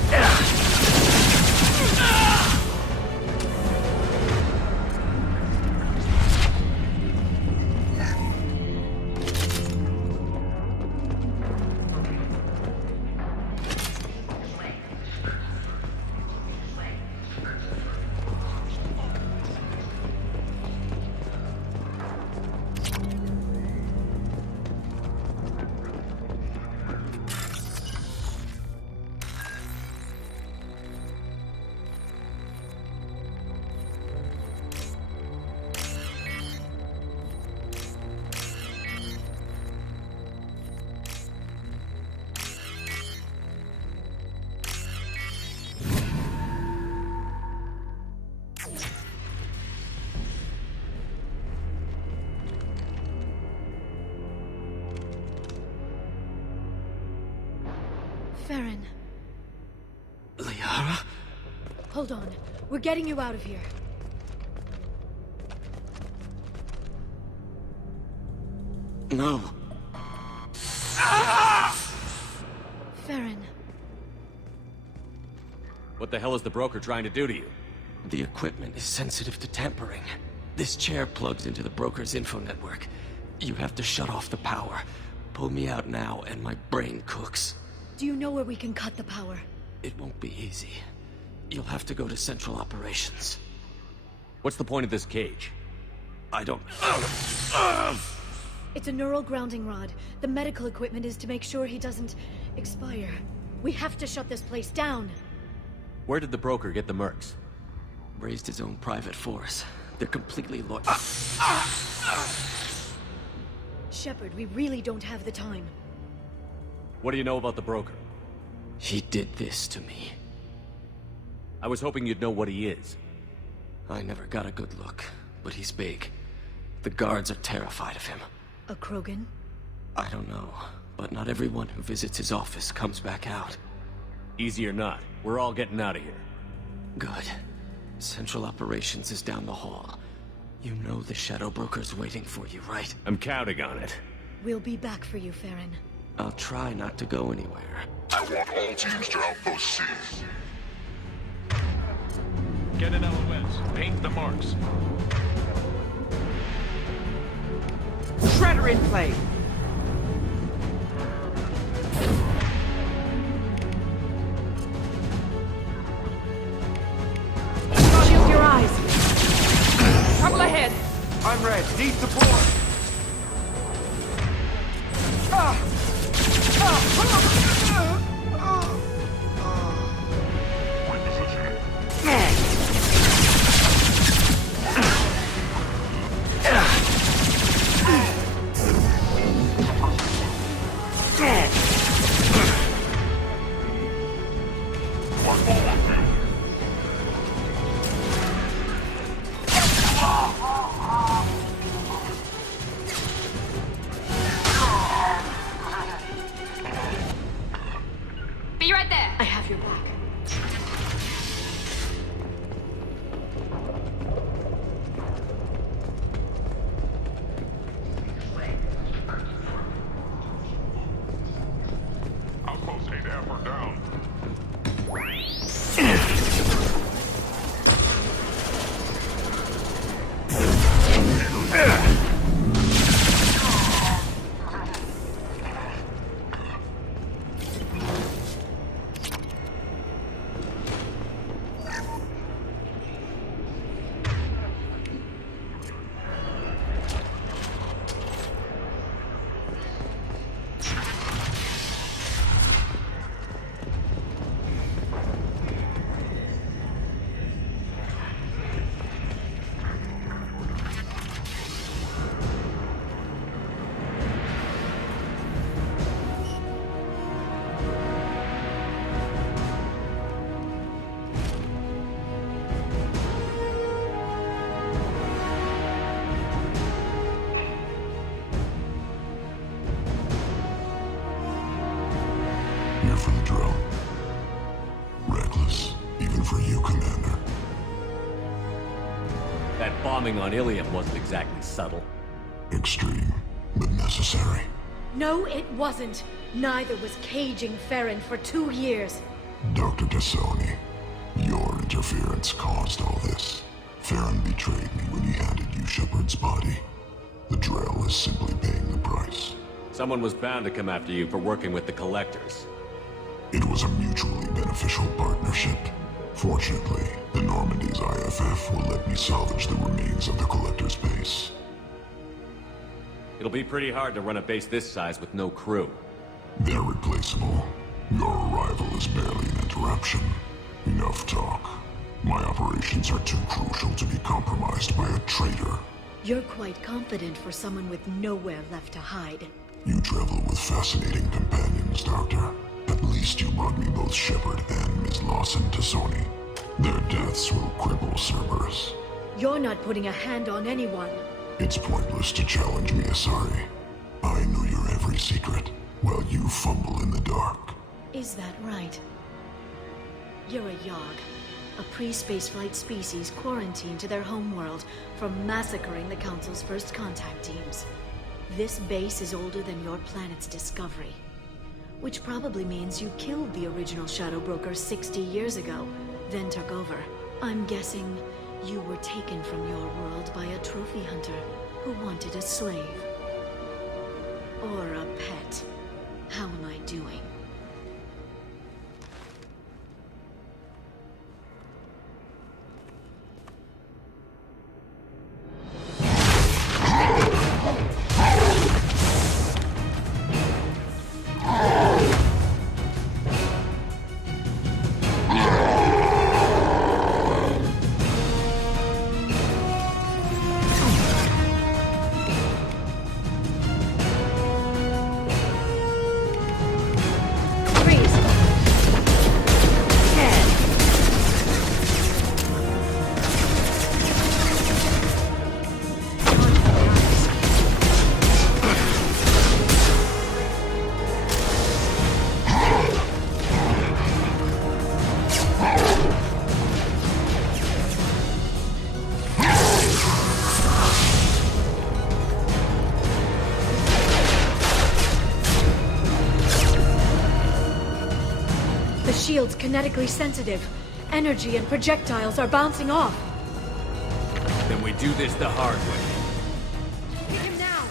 Farron. Liara? Hold on. We're getting you out of here. No. Farron. What the hell is the broker trying to do to you? The equipment is sensitive to tampering. This chair plugs into the broker's info network. You have to shut off the power. Pull me out now and my brain cooks. Do you know where we can cut the power? It won't be easy. You'll have to go to Central Operations. What's the point of this cage? I don't... It's a neural grounding rod. The medical equipment is to make sure he doesn't expire. We have to shut this place down. Where did the broker get the mercs? Raised his own private force. They're completely loyal. Shepard, we really don't have the time. What do you know about the broker? He did this to me. I was hoping you'd know what he is. I never got a good look, but he's big. The guards are terrified of him. A Krogan? I don't know, but not everyone who visits his office comes back out. Easy or not, we're all getting out of here. Good. Central Operations is down the hall. You know the Shadow Broker's waiting for you, right? I'm counting on it. We'll be back for you, Farron. I'll try not to go anywhere. I want all teams to Outpost C. Get an LOS. Paint the marks. Shredder in play. Shield your eyes. Trouble ahead. I'm red. Need support. Be right there. I have your back. Outpost 8F are down. Here for the drill. Reckless, even for you, Commander. That bombing on Ilium wasn't exactly subtle. Extreme, but necessary. No, it wasn't. Neither was caging Farron for 2 years. Dr. Tassoni, your interference caused all this. Farron betrayed me when he handed you Shepard's body. The Drell is simply paying the price. Someone was bound to come after you for working with the Collectors. It was a mutually beneficial partnership. Fortunately, the Normandy's IFF will let me salvage the remains of the Collector's base. It'll be pretty hard to run a base this size with no crew. They're replaceable. Your arrival is barely an interruption. Enough talk. My operations are too crucial to be compromised by a traitor. You're quite confident for someone with nowhere left to hide. You travel with fascinating companions, Doctor. At least you brought me both Shepard and Ms. Lawson Tassoni. Their deaths will cripple Cerberus. You're not putting a hand on anyone. It's pointless to challenge me, Asari. I know your every secret, while you fumble in the dark. Is that right? You're a Yogg, a pre-spaceflight species quarantined to their homeworld from massacring the Council's first contact teams. This base is older than your planet's discovery. Which probably means you killed the original Shadow Broker 60 years ago, then took over. I'm guessing you were taken from your world by a trophy hunter who wanted a slave. Or a pet. How am I doing? Shield's kinetically sensitive. Energy and projectiles are bouncing off. Then we do this the hard way. Hit him now!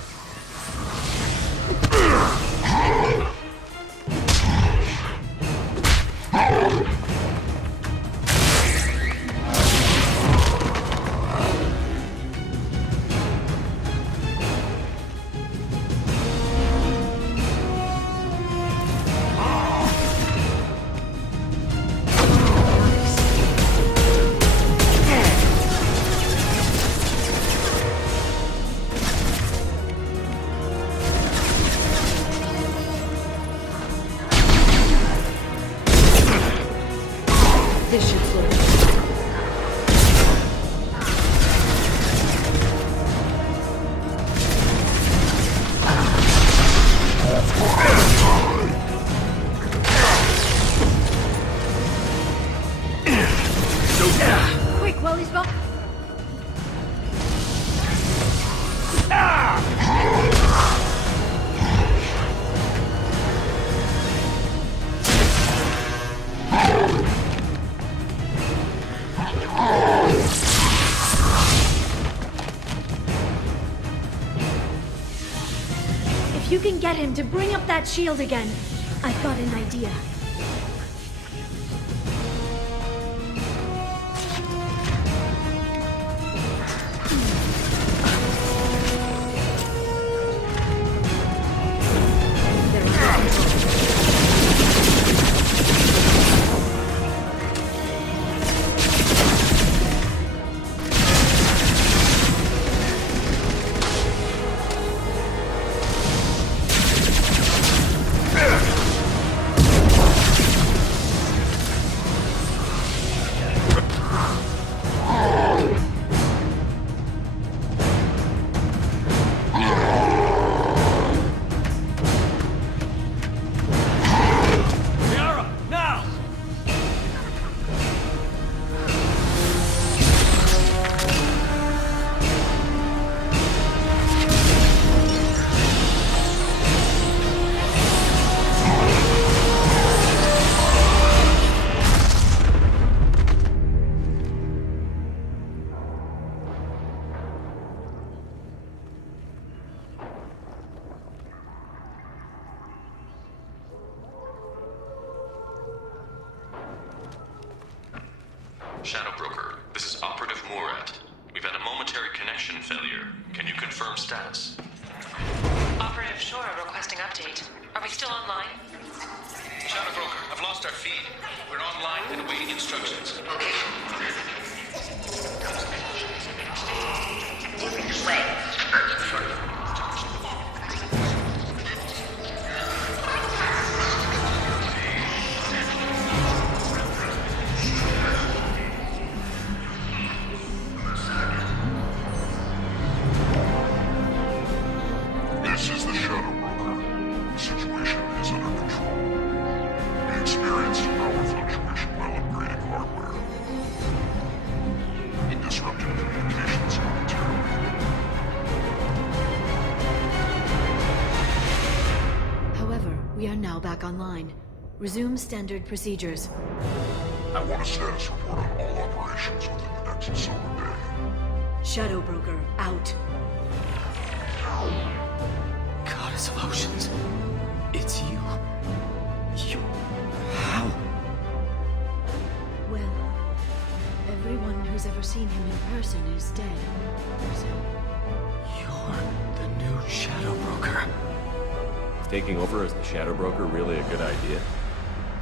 If you can get him to bring up that shield again, I've got an idea. Shadow Broker, this is Operative Murat. We've had a momentary connection failure. Can you confirm status? Operative Shora requesting update. Are we still online? Shadow Broker, I've lost our feed. We're online and awaiting instructions. Moving this way. This is the Shadow Broker. The situation is under control. We experienced a power fluctuation while upgrading hardware. It disrupted communications momentarily. However, we are now back online. Resume standard procedures. I want a status report on all operations within the next solar day. Shadow Broker, out. Goddess of Oceans. It's you. How? Well, everyone who's ever seen him in person is dead. So... You're the new Shadow Broker. Is taking over as the Shadow Broker really a good idea?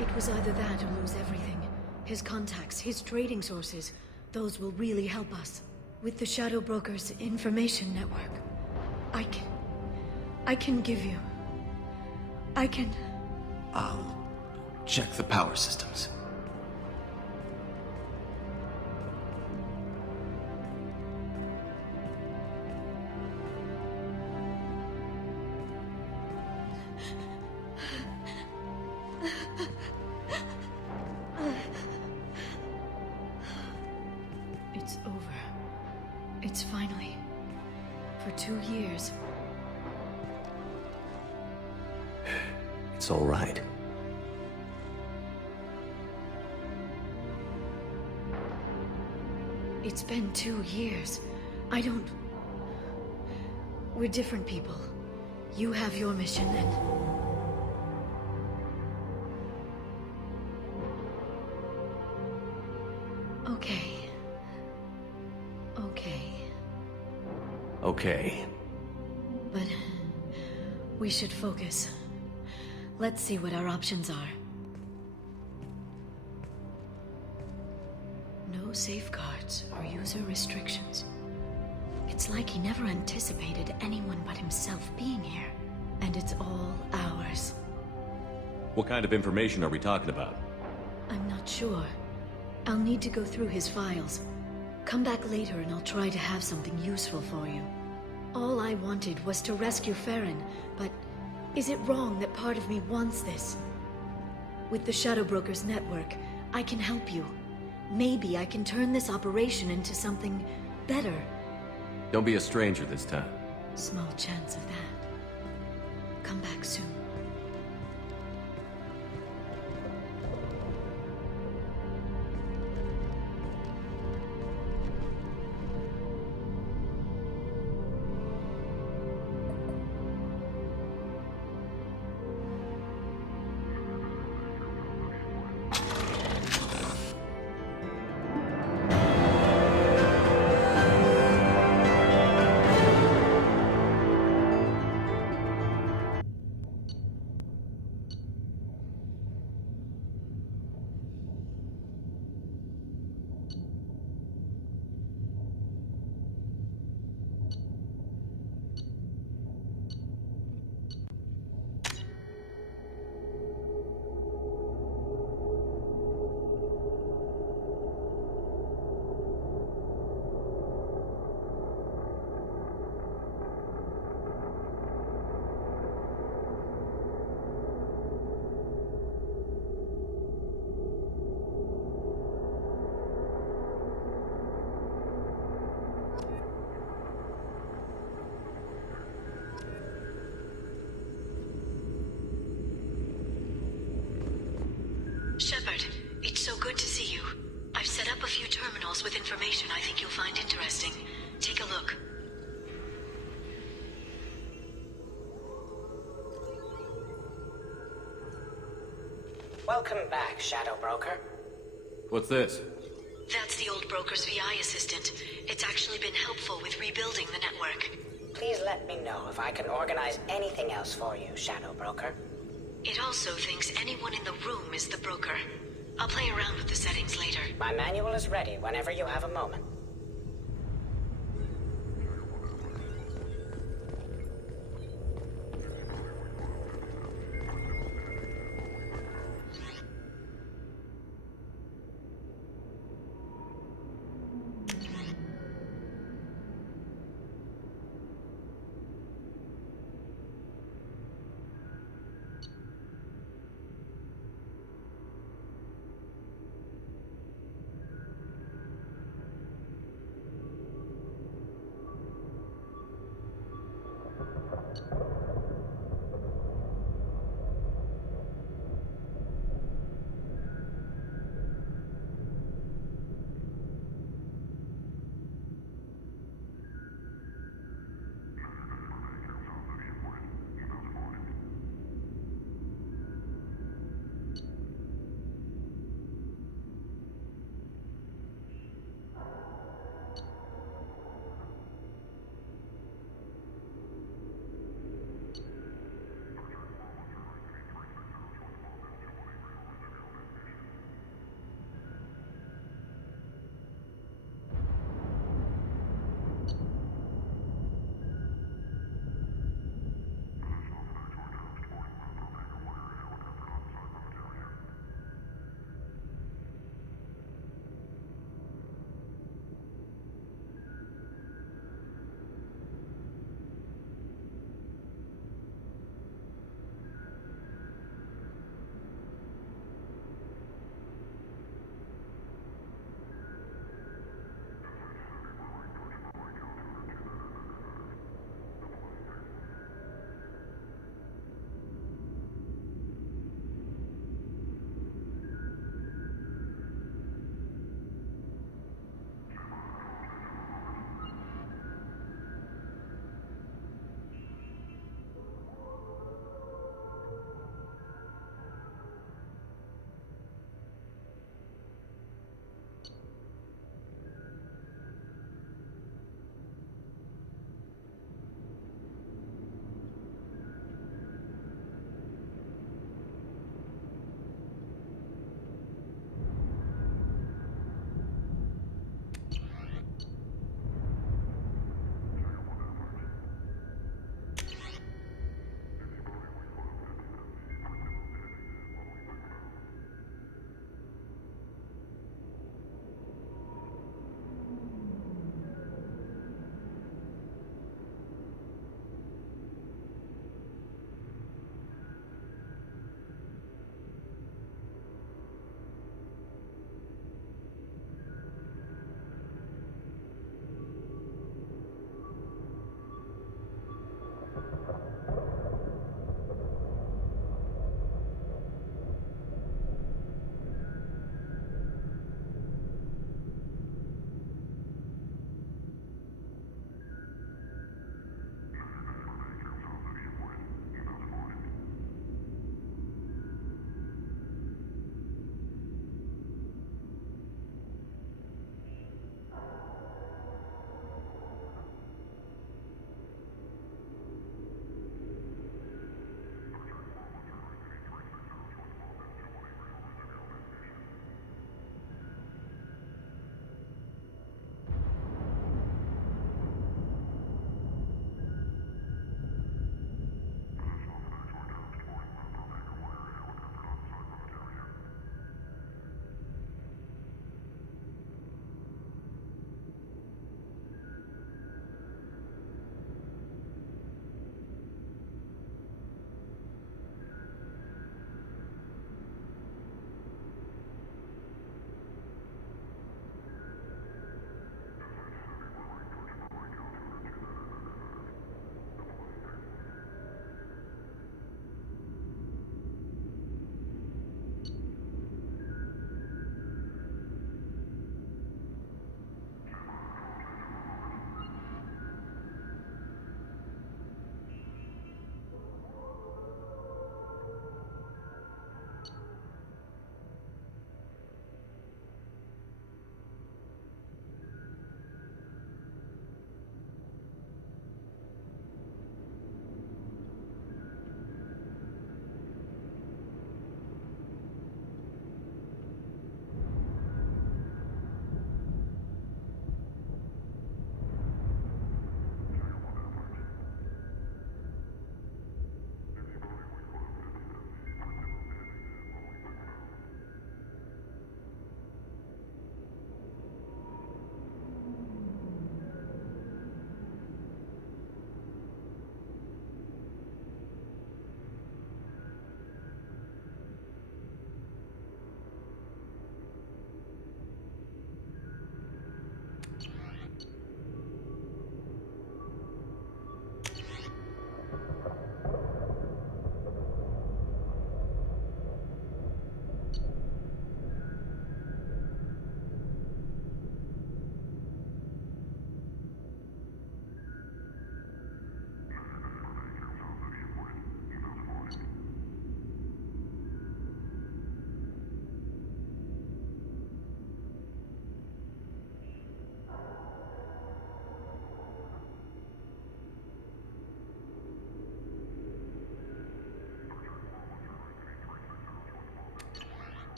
It was either that or lose everything. His contacts, his trading sources, those will really help us. With the Shadow Broker's information network, I can give you... I'll check the power systems. It's over. It's finally... For 2 years. It's all right. It's been 2 years. I don't... We're different people. You have your mission and... Okay. Okay. But... we should focus. Let's see what our options are. No safeguards or user restrictions. It's like he never anticipated anyone but himself being here. And it's all ours. What kind of information are we talking about? I'm not sure. I'll need to go through his files. Come back later and I'll try to have something useful for you. All I wanted was to rescue Farron, but is it wrong that part of me wants this? With the Shadow Broker's network, I can help you. Maybe I can turn this operation into something better. Don't be a stranger this time. Small chance of that. Come back soon. Shepard, it's so good to see you. I've set up a few terminals with information I think you'll find interesting. Take a look. Welcome back, Shadow Broker. What's this? That's the old broker's VI assistant. It's actually been helpful with rebuilding the network. Please let me know if I can organize anything else for you, Shadow Broker. It also thinks anyone in the room is the broker. I'll play around with the settings later. My manual is ready whenever you have a moment.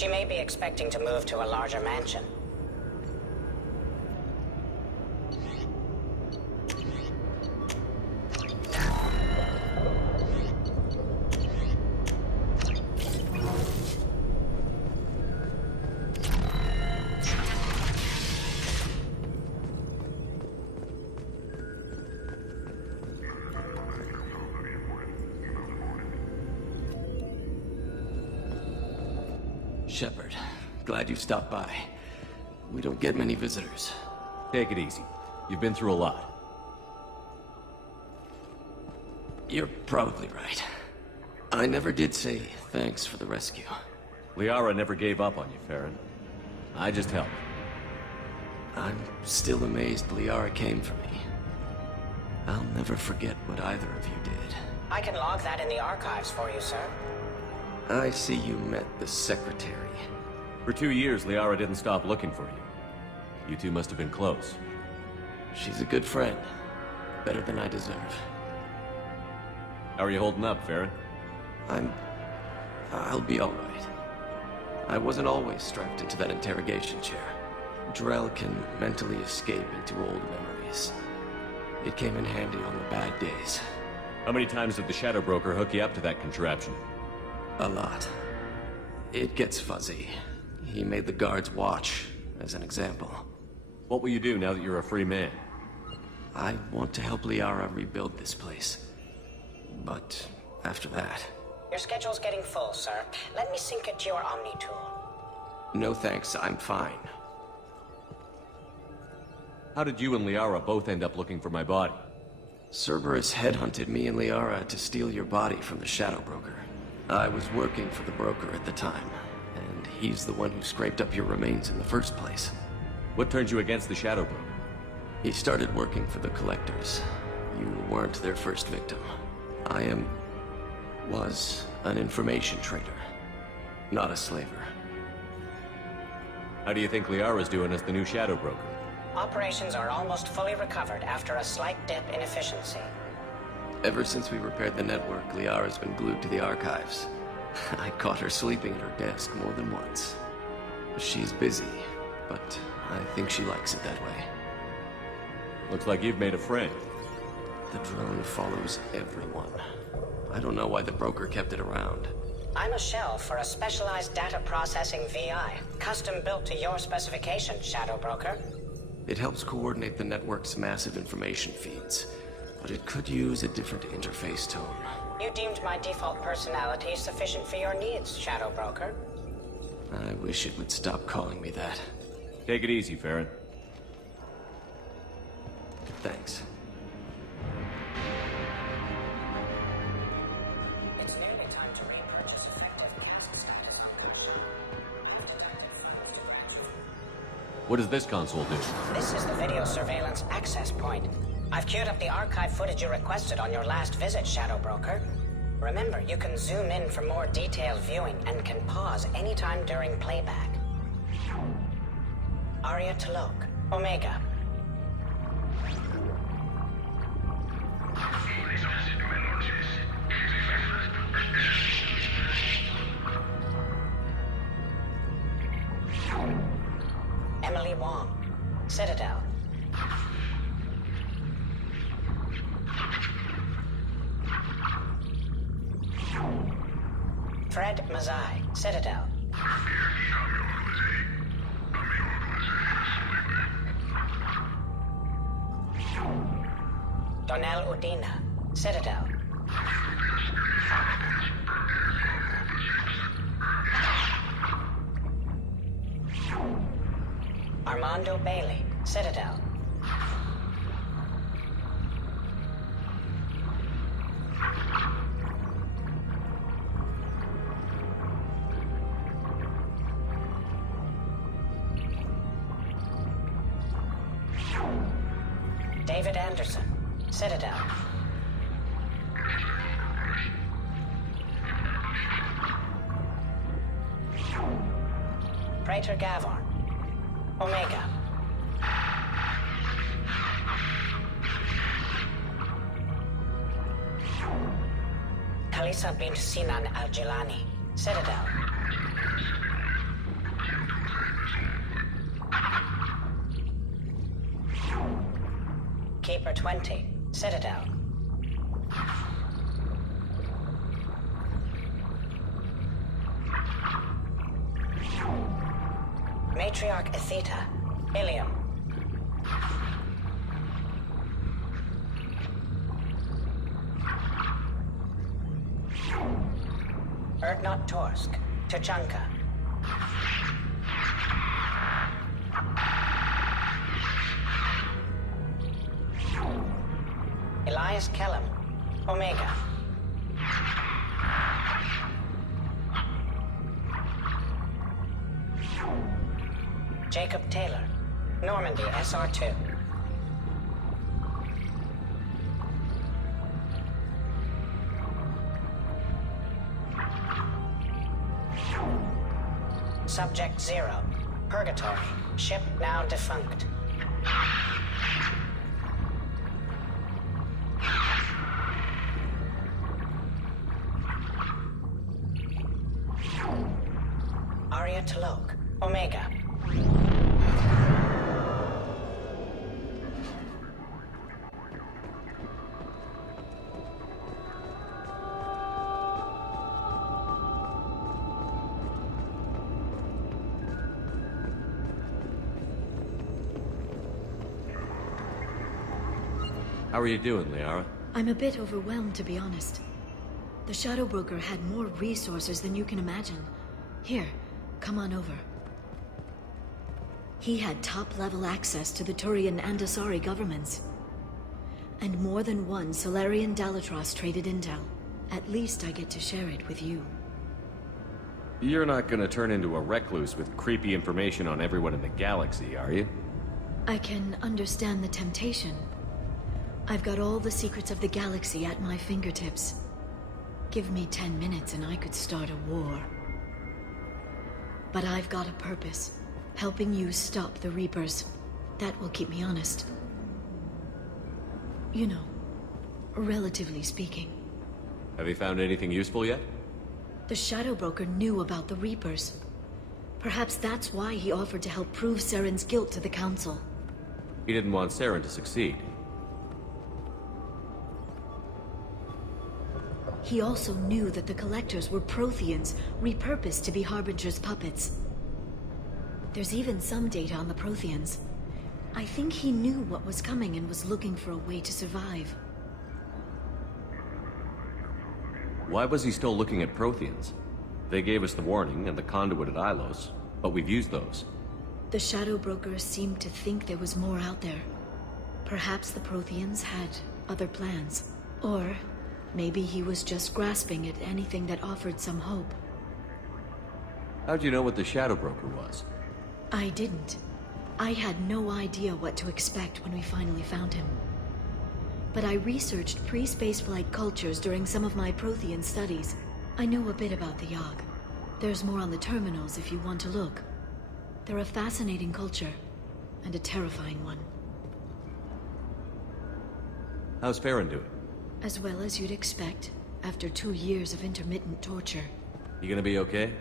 She may be expecting to move to a larger mansion. Shepard, glad you stopped by. We don't get many visitors. Take it easy. You've been through a lot. You're probably right. I never did say thanks for the rescue. Liara never gave up on you, Farron. I just helped. I'm still amazed Liara came for me. I'll never forget what either of you did. I can log that in the archives for you, sir. I see you met the secretary. For 2 years, Liara didn't stop looking for you. You two must have been close. She's a good friend. Better than I deserve. How are you holding up, Farron? I'll be all right. I wasn't always strapped into that interrogation chair. Drell can mentally escape into old memories. It came in handy on the bad days. How many times did the Shadow Broker hook you up to that contraption? A lot. It gets fuzzy. He made the guards watch, as an example. What will you do now that you're a free man? I want to help Liara rebuild this place. But after that... Your schedule's getting full, sir. Let me sync it to your Omni tool. No thanks, I'm fine. How did you and Liara both end up looking for my body? Cerberus headhunted me and Liara to steal your body from the Shadow Broker. I was working for the broker at the time, and he's the one who scraped up your remains in the first place. What turned you against the Shadow Broker? He started working for the Collectors. You weren't their first victim. I was an information trader, not a slaver. How do you think Liara's doing as the new Shadow Broker? Operations are almost fully recovered after a slight dip in efficiency. Ever since we repaired the network, Liara's been glued to the archives. I caught her sleeping at her desk more than once. She's busy, but I think she likes it that way. Looks like you've made a friend. The drone follows everyone. I don't know why the broker kept it around. I'm a shell for a specialized data processing VI, custom built to your specifications, Shadow Broker. It helps coordinate the network's massive information feeds, but it could use a different interface tone. You deemed my default personality sufficient for your needs, Shadow Broker. I wish it would stop calling me that. Take it easy, Farron. Thanks. It's nearly time to repurchase effective caste status on that ship. I have detected funds to grant you. What does this console do? This is the video surveillance access point. I've queued up the archive footage you requested on your last visit, Shadow Broker. Remember, you can zoom in for more detailed viewing and can pause anytime during playback. Aria Talok, Omega. Emily Wong, Citadel. Fred Mazai, Citadel. Donnell Udina, Citadel. Armando Bailey, Citadel. David Anderson, Citadel. Praetor Gavorn, Omega. Khalisa bint Sinan al-Jilani, Citadel. Keeper 20, Citadel. Matriarch Atheta, Ilium. Erdnot Torsk, Tuchanka. Elias Kellum, Omega. Jacob Taylor, Normandy SR2. Subject 0, Purgatory, ship now defunct. Arya Talok, Omega. How are you doing, Liara? I'm a bit overwhelmed, to be honest. The Shadow Broker had more resources than you can imagine. Here, come on over. He had top-level access to the Turian and Asari governments. And more than one Solarian Dalatros traded intel. At least I get to share it with you. You're not gonna turn into a recluse with creepy information on everyone in the galaxy, are you? I can understand the temptation. I've got all the secrets of the galaxy at my fingertips. Give me 10 minutes and I could start a war. But I've got a purpose. Helping you stop the Reapers. That will keep me honest. You know, relatively speaking. Have you found anything useful yet? The Shadow Broker knew about the Reapers. Perhaps that's why he offered to help prove Saren's guilt to the Council. He didn't want Saren to succeed. He also knew that the Collectors were Protheans, repurposed to be Harbinger's puppets. There's even some data on the Protheans. I think he knew what was coming and was looking for a way to survive. Why was he still looking at Protheans? They gave us the warning and the conduit at Ilos, but we've used those. The Shadow Broker seemed to think there was more out there. Perhaps the Protheans had other plans. Or maybe he was just grasping at anything that offered some hope. How'd you know what the Shadow Broker was? I didn't. I had no idea what to expect when we finally found him. But I researched pre-spaceflight cultures during some of my Prothean studies. I know a bit about the Yogg. There's more on the terminals if you want to look. They're a fascinating culture, and a terrifying one. How's Farron doing? As well as you'd expect, after 2 years of intermittent torture. You gonna be okay?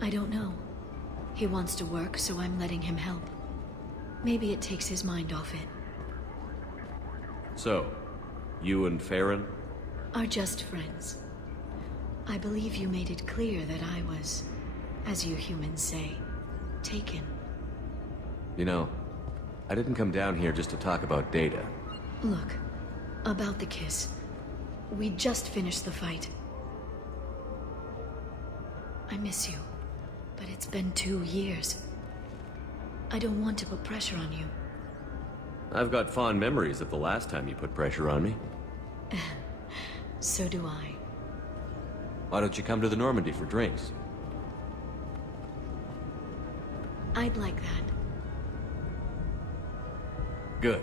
I don't know. He wants to work, so I'm letting him help. Maybe it takes his mind off it. So, you and Farron? Are just friends. I believe you made it clear that I was, as you humans say, taken. You know, I didn't come down here just to talk about data. Look, about the kiss. We just finished the fight. I miss you, but it's been 2 years. I don't want to put pressure on you. I've got fond memories of the last time you put pressure on me. So do I. Why don't you come to the Normandy for drinks? I'd like that. Good.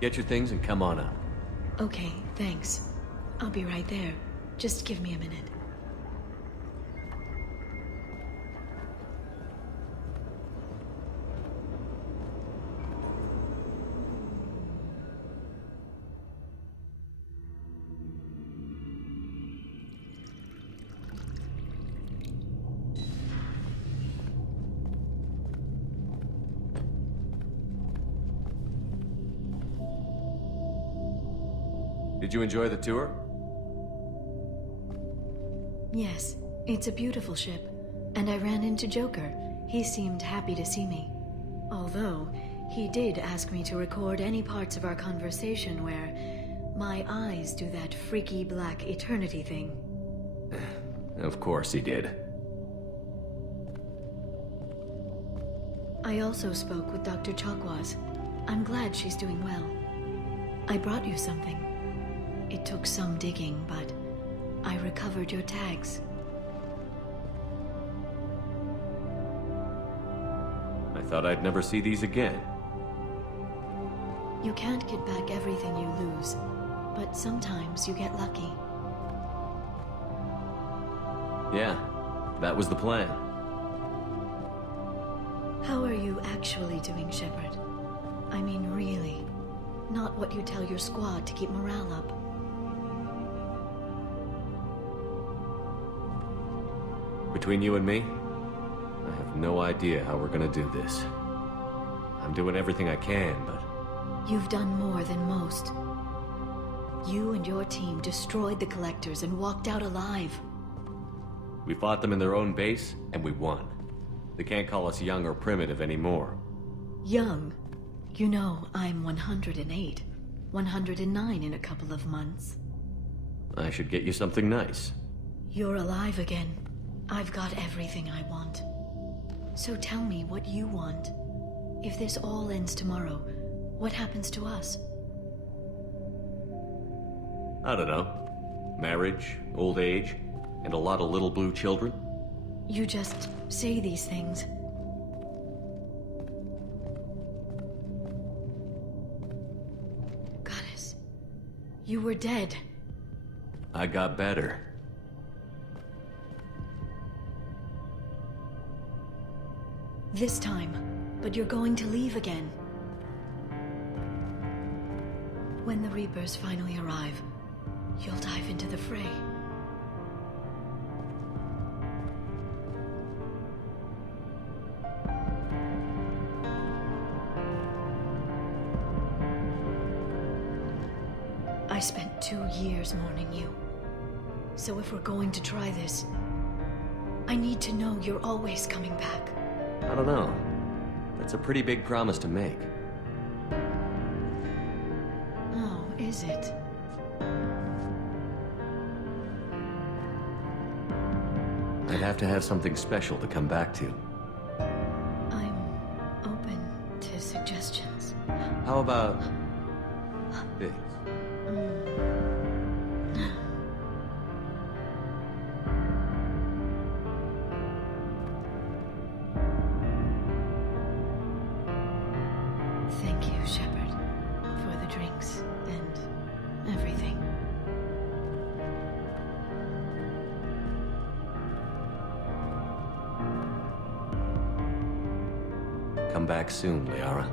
Get your things and come on up. Okay, thanks. I'll be right there. Just give me a minute. Did you enjoy the tour? Yes, it's a beautiful ship. And I ran into Joker. He seemed happy to see me. Although, he did ask me to record any parts of our conversation where my eyes do that freaky black eternity thing. Of course he did. I also spoke with Dr. Chakwas. I'm glad she's doing well. I brought you something. It took some digging, but I recovered your tags. I thought I'd never see these again. You can't get back everything you lose, but sometimes you get lucky. Yeah, that was the plan. How are you actually doing, Shepard? I mean, really. Not what you tell your squad to keep morale up. Between you and me, I have no idea how we're gonna do this. I'm doing everything I can, but... You've done more than most. You and your team destroyed the Collectors and walked out alive. We fought them in their own base, and we won. They can't call us young or primitive anymore. Young? You know, I'm 108. 109 in a couple of months. I should get you something nice. You're alive again. I've got everything I want. So tell me what you want. If this all ends tomorrow, what happens to us? I don't know. Marriage, old age, and a lot of little blue children. You just say these things. Goddess, you were dead. I got better. This time, but you're going to leave again. When the Reapers finally arrive, you'll dive into the fray. I spent 2 years mourning you. So if we're going to try this, I need to know you're always coming back. I don't know. That's a pretty big promise to make. Oh, is it? I'd have to have something special to come back to. I'm open to suggestions. How about this? Thank you, Shepard, for the drinks and everything. Come back soon, Liara.